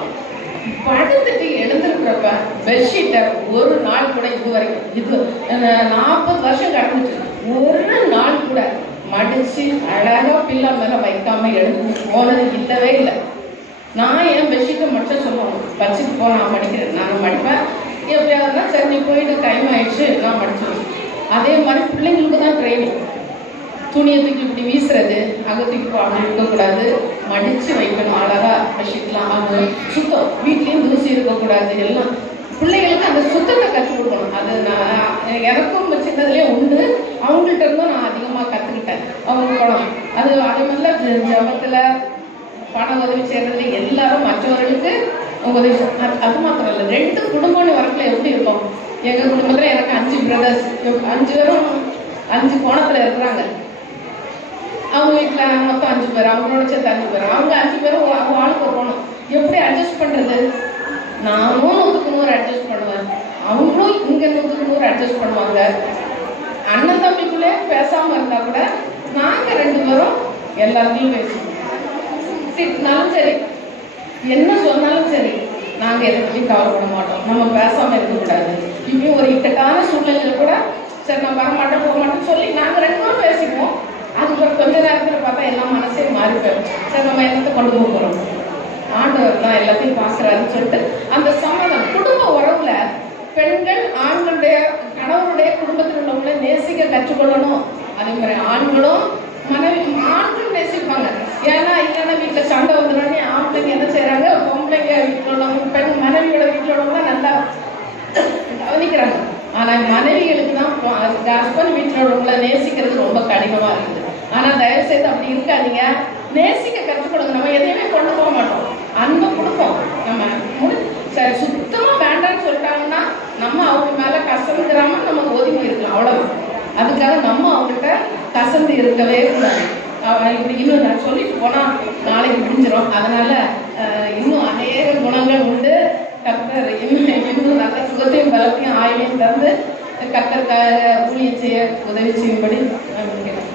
படுத்துட்டு எழுந்திருக்கிறப்ப பெட்ஷீட்டை ஒரு நாள் கூட இது வரைக்கும், இது 40 வருஷம் கடந்துச்சு, ஒரு நாள் கூட மடிச்சு அழகா பிள்ளை மேல வைக்காம எழுந்து போனது இல்லவே இல்லை. நான் என் பெட்ஷீட்டை மட்டும் சொல்லுவாங்க, வச்சுட்டு போ, நான் மடிக்கிறேன். நாங்கள் மடிப்பேன். எப்படியாவதுனா சரி நீ போயிட்டு டைம் ஆயிடுச்சு நான் மடிச்சிடுவேன். அதே மாதிரி பிள்ளைங்களுக்கு தான் ட்ரைனிங். துணியை தூக்கி இப்படி வீசுறது, அகத்துக்கு அப்படி இருக்கக்கூடாது, மடித்து வைக்கணும் அழகா பெட்ஷீட்லாம். அது சுத்தம், வீட்லேயும் தூசி இருக்கக்கூடாது. எல்லாம் பிள்ளைகளுக்கு அந்த சுத்தத்தை கற்றுக் கொடுக்கணும். அது நான் எனக்கும் சின்னதுலேயே உண்டு, அவங்கள்ட்ட இருந்தும் நான் அதிகமாக கற்றுக்கிட்டேன். அவங்க குணம் அது. அதே மாதிரிலாம் ஜபத்தில் பண உதவி செய்கிறதுல எல்லாரும் மற்றவர்களுக்கு உதவி. அது மாத்திரம் இல்லை, 2 குடும்பம்னு வரக்குள்ள எப்படி இருக்கும்? எங்கள் குடும்பத்தில் எனக்கு 5 பிரதர்ஸ், 5 பேரும் 5 கோணத்தில் இருக்கிறாங்க. அவங்க வீட்டில் மொத்தம் 5 பேர், அவங்களோட சேர்த்து 5 பேர். அவங்க 5 பேரும் அவங்க ஆளுக்கு போகணும். எப்படி அட்ஜஸ்ட் பண்ணுறது? நானும் 100க்கு 100 அட்ஜஸ்ட் பண்ணுவேன், அவங்களும் இங்கே 100க்கு 100 அட்ஜஸ்ட் பண்ணுவாங்க. அண்ணன் தம்பிக்குள்ளே பேசாமல் இருந்தால் கூட நாங்கள் 2 பேரும் எல்லாத்தையும் பேசுவோம். திட்டினாலும் சரி, என்ன சொன்னாலும் சரி, நாங்கள் எதை பற்றி கவலைப்பட மாட்டோம். நம்ம பேசாமல் இருக்கக்கூடாது. இப்பயும் ஒரு இக்கட்டான சூழ்நிலையில் கூட சரி நான் வரமாட்டோம் போக மாட்டோம்னு சொல்லி நாங்கள் 2 பேரும் பேசிக்குவோம். அதுக்கப்புறம் கொஞ்ச நேரத்தில் பார்த்தா எல்லாம் மனசே மாறி போயிடும். சரி நம்ம என்னத்தை கொண்டு போக போகிறோம், ஆண்டவர் தான் எல்லாத்தையும் பார்க்குறாருன்னு சொல்லிட்டு அந்த சமாதானம். குடும்ப உறவுல பெண்கள் ஆண்களுடைய கணவருடைய குடும்பத்தில் உள்ளவங்களை நேசிக்க கற்றுக்கொள்ளணும். அதே மாதிரி ஆண்களும் மனைவி, ஆண்கள் நேசிப்பாங்க. ஏன்னா இல்லைன்னா வீட்டில் சண்டை வந்துடுறோன்னே ஆம்பளைங்க என்ன செய்கிறாங்க, பொம்பளைங்க வீட்டில் உள்ளவங்க பெண் மனைவியோட வீட்டில் உள்ளவங்க நல்லா கவனிக்கிறாங்க. ஆனால் மனைவிகளுக்கு தான் ஹஸ்பண்ட் வீட்டில் உள்ளவங்களை நேசிக்கிறது ரொம்ப கடினமாக இருக்குது. ஆனால் தயவுசெய்து அப்படி இருக்காதீங்க, நேசிக்க கற்றுக் கொடுங்க. நம்ம எதையுமே கொண்டு போக மாட்டோம், அன்பை கொடுப்போம். நம்ம சரி சுத்தமாக வேண்டாம்னு சொல்லிட்டாங்கன்னா நம்ம அவங்க மேலே கசந்துக்கிறாம நம்ம ஒதுங்கி இருக்கலாம், அவ்வளோதான். அதுக்காக நம்ம அவங்ககிட்ட கசந்து இருக்கவே கூடாது. இப்படி இன்னும் நான் சொல்லிட்டு போனால் நாளைக்கு முடிஞ்சிடும். அதனால இன்னும் அநேக குணங்கள் உண்டு. கர்த்தர் இன்னும் நல்ல சுகத்தையும் பலத்தையும் ஆயுளையும் தந்து கர்த்தருக்காக ஊழியம் செய்ய உதவி செய்யும்படி நான் நினைக்கிறேன்.